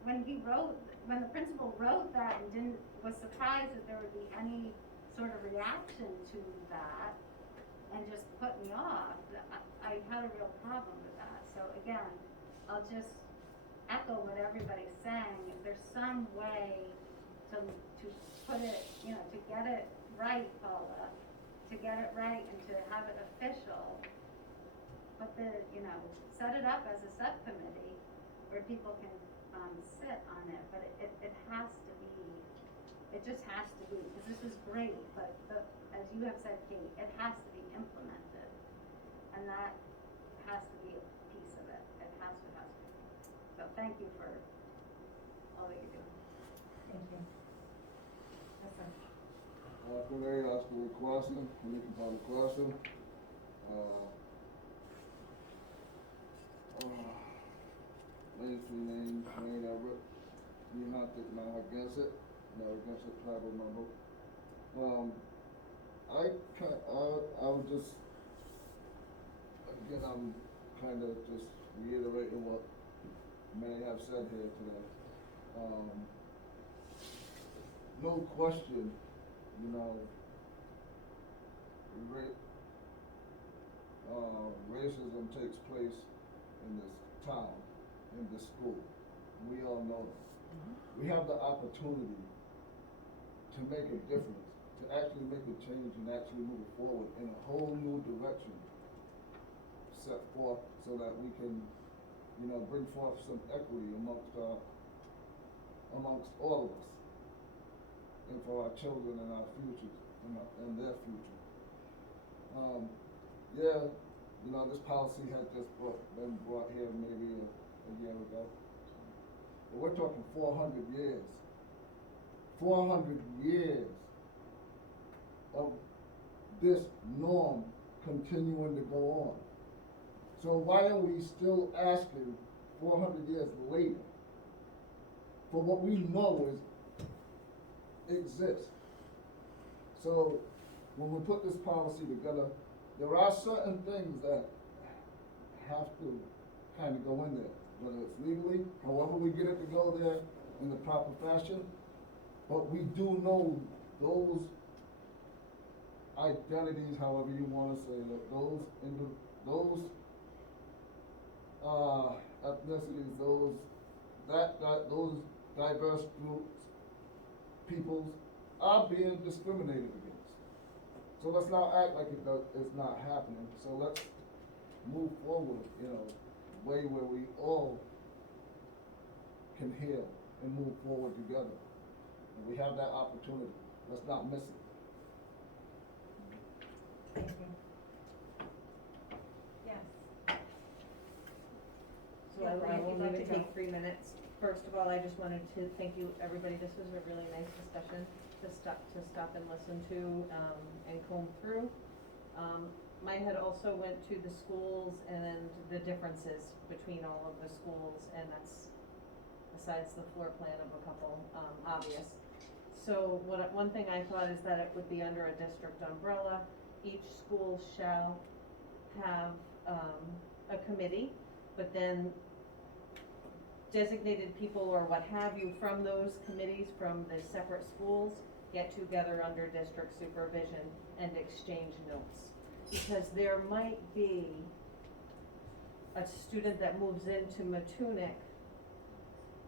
when the principal wrote that and was surprised that there would be any sort of reaction to that, and just put me off, I had a real problem with that. So again, I'll just echo what everybody's saying. If there's some way to put it, you know, to get it right, Paula, to get it right and to have it official, but you know, set it up as a subcommittee where people can sit on it, but it has to be, it just has to be, because this is great, but as you have said, Kate, it has to be implemented, and that has to be a piece of it. It has to. So thank you for all that you're doing. Thank you. Yes, sir. Afternoon, high school classroom, Lincoln Public Classroom. Ladies, three names, Wayne Everett. You not that now against it, no against the tribal member. I would just, again, I'm kind of just reiterating what many have said here today. No question, you know, racism takes place in this town, in this school. We all know that. We have the opportunity to make a difference, to actually make a change and actually move forward in a whole new direction set forth so that we can, you know, bring forth some equity amongst all of us, and for our children and our futures and their future. Yeah, you know, this policy had just been brought here maybe a year ago. But we're talking 400 years. 400 years of this norm continuing to go on. So why are we still asking 400 years later for what we know exists? So when we put this policy together, there are certain things that have to kind of go in there, whether it's legally, however we get it to go there in the proper fashion. But we do know those identities, however you want to say that, those ethnicities, those diverse groups, peoples are being discriminated against. So let's not act like it's not happening. So let's move forward, you know, way where we all can heal and move forward together. And we have that opportunity. Let's not miss it. Thank you. Yes. So I won't even take 3 minutes. First of all, I just wanted to thank you, everybody. This was a really nice discussion to stop and listen to, and comb through. My head also went to the schools and the differences between all of the schools, and that's besides the floor plan of a couple, obvious. So one thing I thought is that it would be under a district umbrella. Each school shall have a committee, but then designated people or what have you from those committees from the separate schools get together under district supervision and exchange notes. Because there might be a student that moves into Matunic,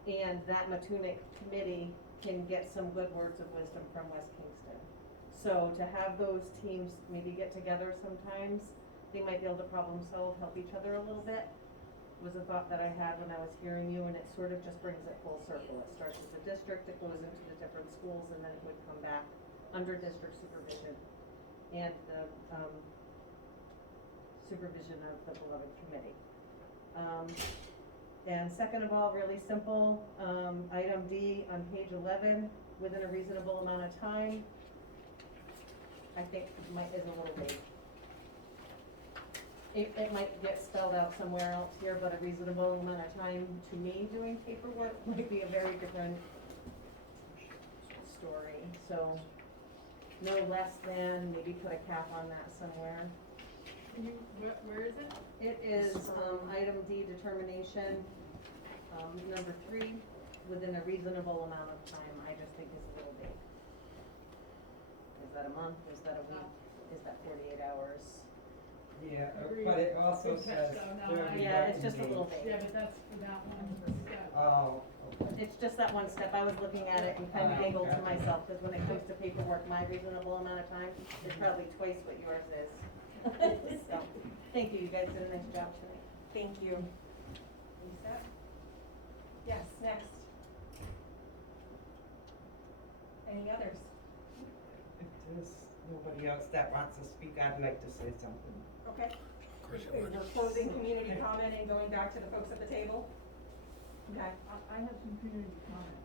and that Matunic committee can get some good words of wisdom from West Kingston. So to have those teams maybe get together sometimes, they might be able to problem solve, help each other a little bit, was a thought that I had when I was hearing you, and it sort of just brings it full circle. It starts as a district, it goes into the different schools, and then it would come back under district supervision and the supervision of the beloved committee. And second of all, really simple, item D on page 11, within a reasonable amount of time, I think is a little vague. It might get spelled out somewhere else here, but a reasonable amount of time to me doing paperwork might be a very different story. So no less than, maybe put a cap on that somewhere. Can you, where is it? It is, item D, determination, number 3, within a reasonable amount of time, I just think is a little big. Is that a month, is that a week, is that 48 hours? Yeah, Agreed. but it also Good says catch, though. No, 30 Yeah, it's just a working little days. big. Yeah, but that's for that one, step. Oh, okay. It's just that one step, I was looking at it and kind of giggled to myself, because when it comes to paperwork, my reasonable amount of time is probably twice what yours is. So, thank you, you guys did a nice job tonight. Thank you. Lisa? Yes, next. Any others? If there's nobody else that wants to speak, I'd like to say something. Okay. We're closing community comment and going back to the folks at the table? Okay. I have some community comment,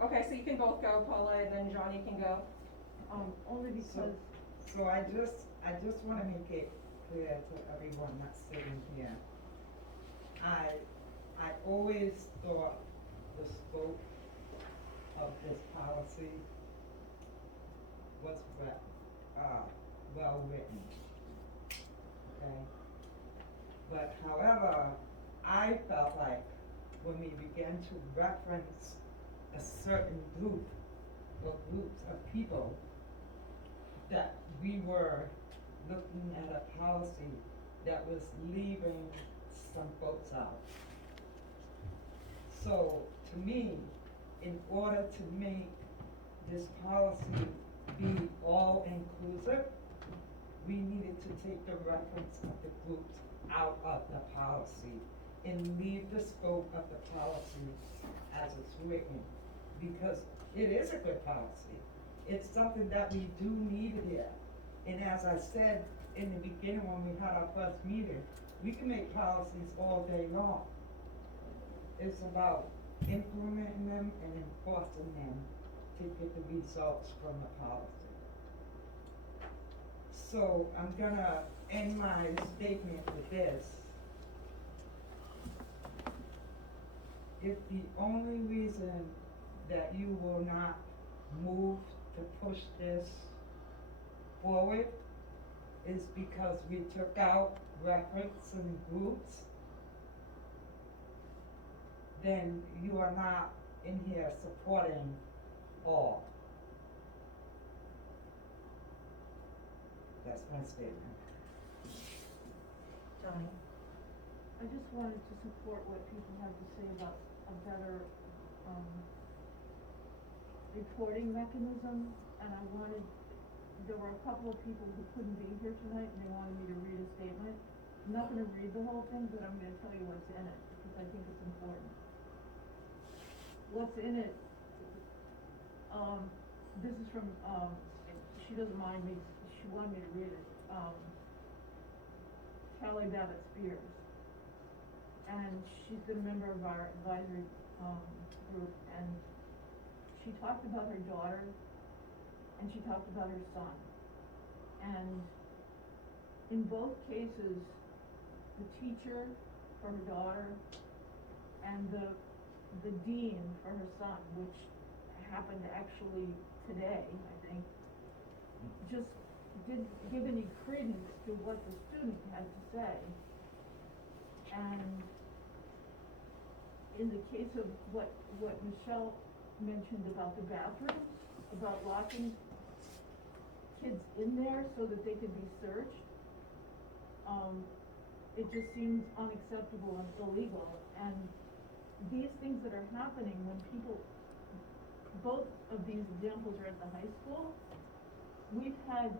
Okay, so you can both go, Paula, and then Johnny can go. only because, So I just wanna make it clear to everyone that's sitting here. I always thought the scope of this policy was well written, okay? But however, I felt like when we began to reference a certain group or groups of people, that we were looking at a policy that was leaving some folks out. So, to me, in order to make this policy be all-inclusive, we needed to take the reference of the groups out of the policy and leave the scope of the policy as it's written, because it is a good policy. It's something that we do need here. And as I said in the beginning when we had our first meeting, we can make policies all day long. It's about implementing them and enforcing them to get the results from the policy. So I'm gonna end my statement with this. If the only reason that you will not move to push this forward is because we took out reference and groups, then you are not in here supporting all. That's my statement. Johnny? I just wanted to support what people have to say about a better, reporting mechanism, and there were a couple of people who couldn't be here tonight, and they wanted me to read a statement. I'm not gonna read the whole thing, but I'm gonna tell you what's in it, because I think it's important. What's in it, this is from, she doesn't mind me, she wanted me to read it, Callie Babbitt Spears. And she's been a member of our advisory, group, and she talked about her daughter, and she talked about her son. And in both cases, the teacher for her daughter and the dean for her son, which happened actually today, I think, just didn't give any credence to what the student had to say. And in the case of what Michelle mentioned about the bathrooms, about locking kids in there so that they could be searched, it just seems unacceptable and illegal. And these things that are happening when people, both of these examples are at the high school, we've had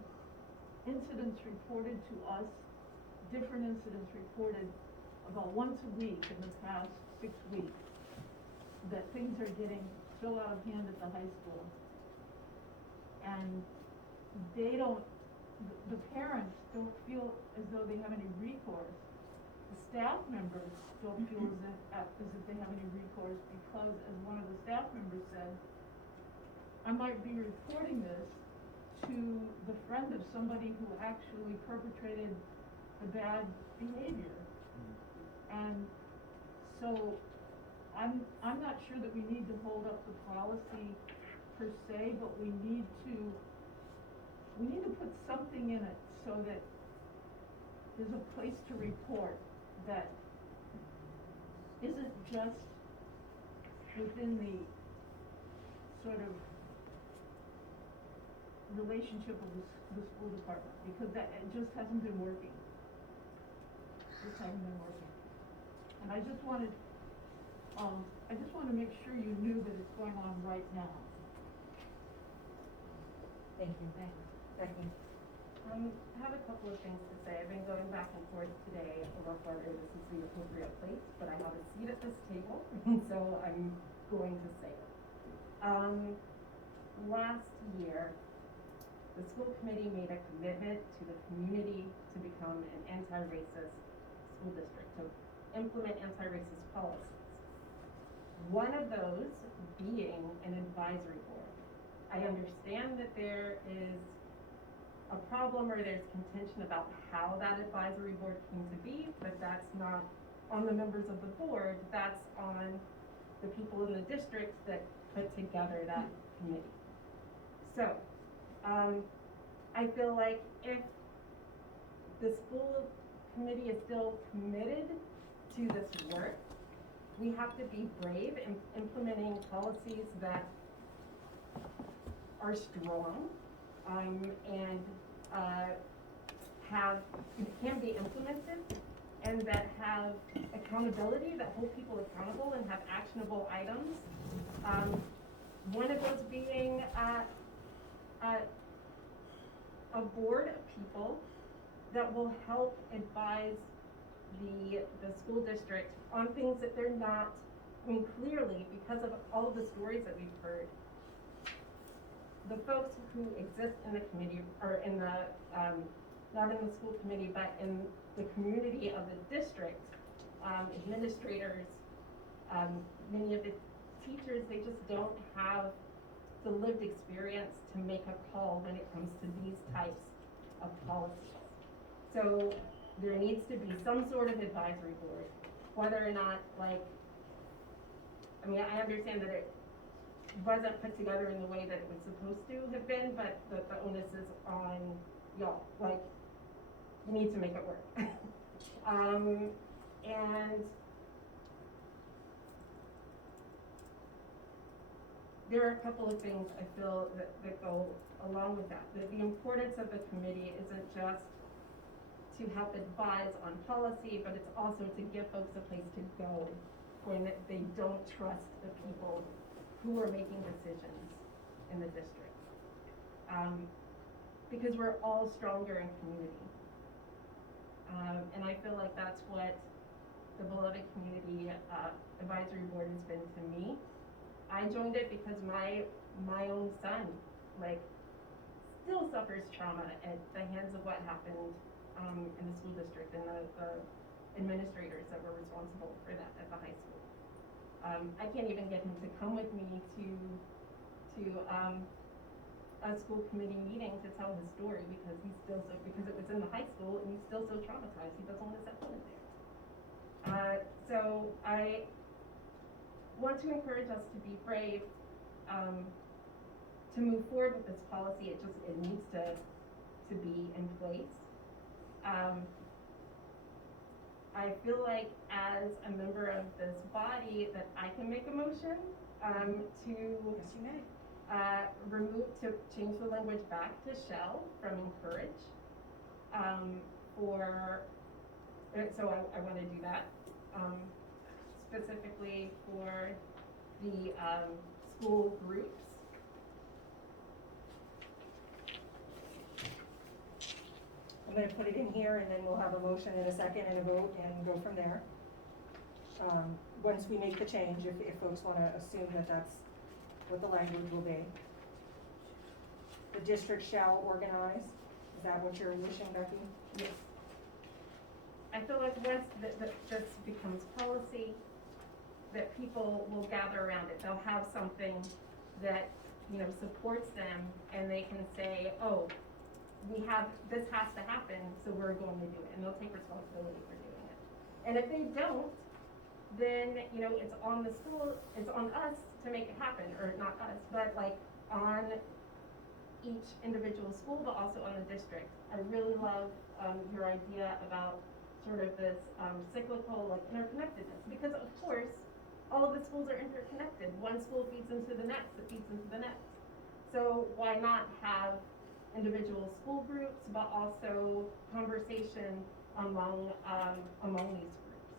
incidents reported to us, different incidents reported about once a week in the past 6 weeks, that things are getting so out of hand at the high school. And they don't, the parents don't feel as though they have any recourse. The staff members don't feel as if they have any recourse, because as one of the staff members said, I might be reporting this to the friend of somebody who actually perpetrated the bad behavior. And so I'm not sure that we need to hold up the policy per se, but we need to we need to put something in it so that there's a place to report that isn't just within the sort of relationship of the school department, because that, it just hasn't been working. Just hasn't been working. And I just wanted to make sure you knew that it's going on right now. Thank you. Becky? I have a couple of things to say. I've been going back and forth today about whether this is the appropriate place, but I have a seat at this table, so I'm going to say it. Last year, the school committee made a commitment to the community to become an anti-racist school district, to implement anti-racist policies. One of those being an advisory board. I understand that there is a problem or there's contention about how that advisory board came to be, but that's not on the members of the board, that's on the people in the district that put together that committee. So, I feel like if the school committee is still committed to this work, we have to be brave in implementing policies that are strong, and can be implemented, and that have accountability, that hold people accountable and have actionable items. One of those being a board of people that will help advise the school district on things that they're not, I mean, clearly, because of all of the stories that we've heard, the folks who exist in the committee, or in the, not in the school committee, but in the community of the district, administrators, many of the teachers, they just don't have the lived experience to make a call when it comes to these types of policies. So there needs to be some sort of advisory board, whether or not, like, I mean, I understand that it wasn't put together in the way that it was supposed to have been, but the onus is on y'all. Like, you need to make it work. And there are a couple of things I feel that go along with that. The importance of the committee isn't just to help advise on policy, but it's also to give folks a place to go when they don't trust the people who are making decisions in the district. Because we're all stronger in community. And I feel like that's what the Beloved Community Advisory Board has been to me. I joined it because my own son, like, still suffers trauma at the hands of what happened in the school district and the administrators that were responsible for that at the high school. I can't even get him to come with me to a school committee meeting to tell his story because because it was in the high school and he's still so traumatized he doesn't want to set foot in there. So I want to encourage us to be brave, to move forward with this policy. It needs to be in place. I feel like as a member of this body that I can make a motion to Yes, you may. change the language back to shall from encourage. So I want to do that specifically for the school groups. I'm gonna put it in here and then we'll have a motion in a second and a vote and go from there. Once we make the change, if folks wanna assume that that's what the language will be. The district shall organize, is that what you're wishing, Becky? Yes. I feel like once this becomes policy, that people will gather around it. They'll have something that, supports them, and they can say, oh, this has to happen, so we're going to do it, and they'll take responsibility for doing it. And if they don't, then, it's on the school, it's on us to make it happen, or not us, but like on each individual school, but also on the district. I really love, your idea about sort of this, cyclical, like, interconnectedness, because of course, all of the schools are interconnected. One school feeds into the next, it feeds into the next. So why not have individual school groups, but also conversation among these groups?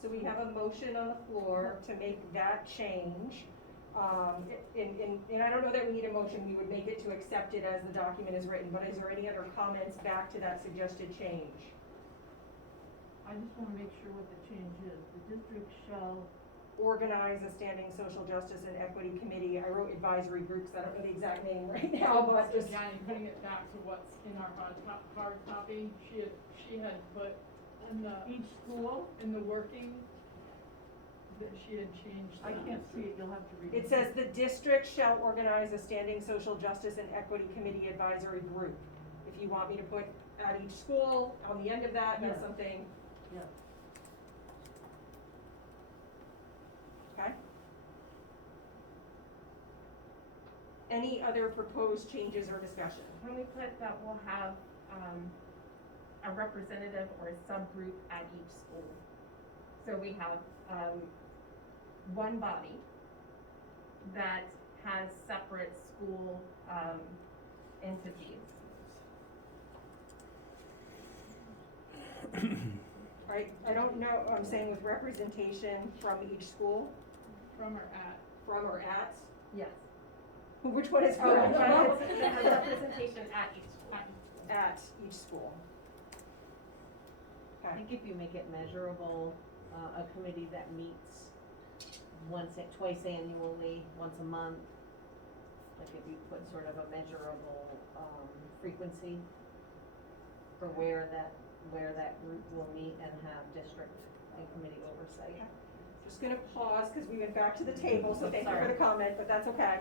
So we have a motion on the floor to make that change. And I don't know that we need a motion, we would make it to accept it as the document is written, but is there any other comments back to that suggested change? I just wanna make sure what the change is. The district shall, Organize a standing social justice and equity committee. I wrote advisory groups, I don't know the exact name right now, but So just. Johnny, putting it back to what's in our hard copy, she had put in the. each school, In the working, that she had changed. I that. can't see it, you'll have to read it. It says the district shall organize a standing social justice and equity committee advisory group. If you want me to put at each school, on the end of that, that's Yeah. something. Yeah. Okay. Any other proposed changes or discussion? Can we put that we'll have, a representative or a subgroup at each school? So we have, one body that has separate school, entities. Right, I don't know, I'm saying with representation from each school, From or at. from or at, Yes. which one is Oh, correct? representation at each school. At each school. I Okay, think if you make it measurable, a committee that meets twice annually, once a month, like if you put sort of a measurable, frequency for where that group will meet and have district and committee oversight. just gonna pause, cause we went back to the table, so thank you for Sorry. the comment, but that's okay.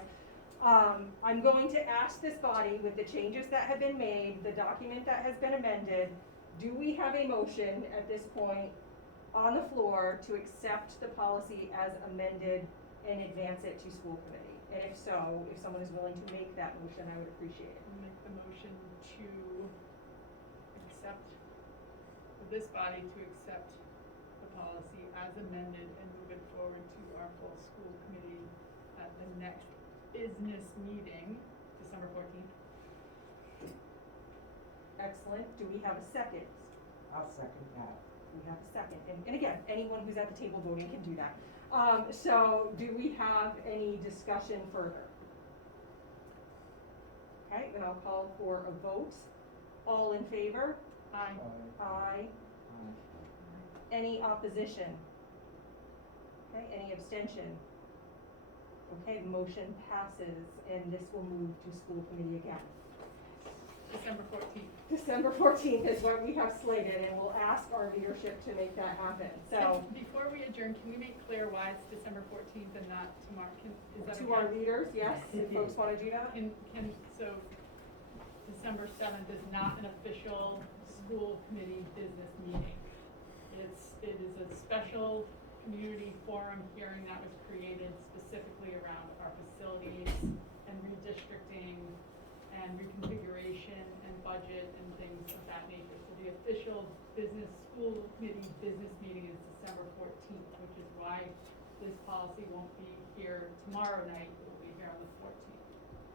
I'm going to ask this body, with the changes that have been made, the document that has been amended, do we have a motion at this point on the floor to accept the policy as amended and advance it to school committee? And if so, if someone is willing to make that motion, I would appreciate it. I'll make the motion to accept, for this body to accept the policy as amended and move it forward to our full school committee at the next business meeting, December 14th. Excellent, do we have a second? I'll second that. We have a second, and again, anyone who's at the table voting can do that. So do we have any discussion further? Okay, then I'll call for a vote. All in favor? Aye. Aye. Any opposition? Okay, any abstention? Okay, motion passes, and this will move to school committee again. December 14th. December 14th is what we have slated, and we'll ask our leadership to make that happen, so. Before we adjourn, can we make clear why it's December 14th and not tomorrow? Is that okay? To our leaders, yes, if folks wanna do that? So December 7th is not an official school committee business meeting. It is a special community forum hearing that was created specifically around our facilities and redistricting and reconfiguration and budget and things of that nature. So the official school committee business meeting is December 14th, which is why this policy won't be here tomorrow night, it will be here on the 14th.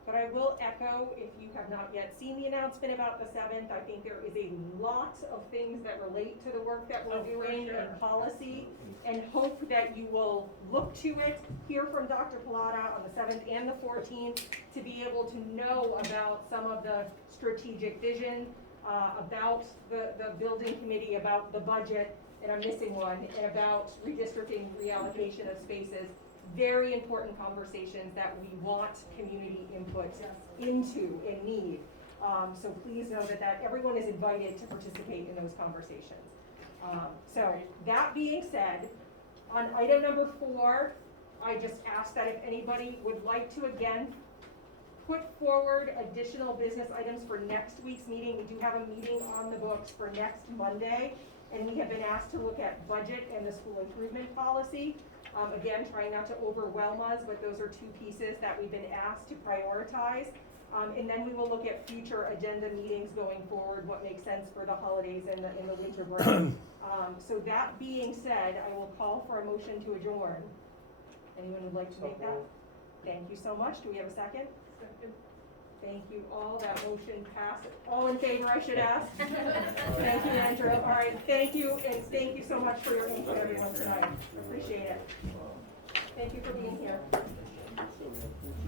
But I will echo, if you have not yet seen the announcement about the 7th, I think there is a lot of things that relate to the work that we're Oh, for doing sure. in policy, and hope that you will look to it, hear from Dr. Pilata on the 7th and the 14th, to be able to know about some of the strategic vision, about the building committee, about the budget, and I'm missing one, and about redistricting, reallocation of spaces. Very important conversations that we want community input into and need. So please know that everyone is invited to participate in those conversations. So that being said, on item number 4, I just ask that if anybody would like to again put forward additional business items for next week's meeting. We do have a meeting on the books for next Monday, and we have been asked to look at budget and the school improvement policy. Again, trying not to overwhelm us, but those are two pieces that we've been asked to prioritize. And then we will look at future agenda meetings going forward, what makes sense for the holidays and the winter break. So that being said, I will call for a motion to adjourn. Anyone would like to make that? Thank you so much. Do we have a second? Second. Thank you all. That motion passed. All in favor, I should ask. Thank you, Andrew. All right, thank you, and thank you so much for your input, everyone, tonight. Appreciate it. Thank you for being here.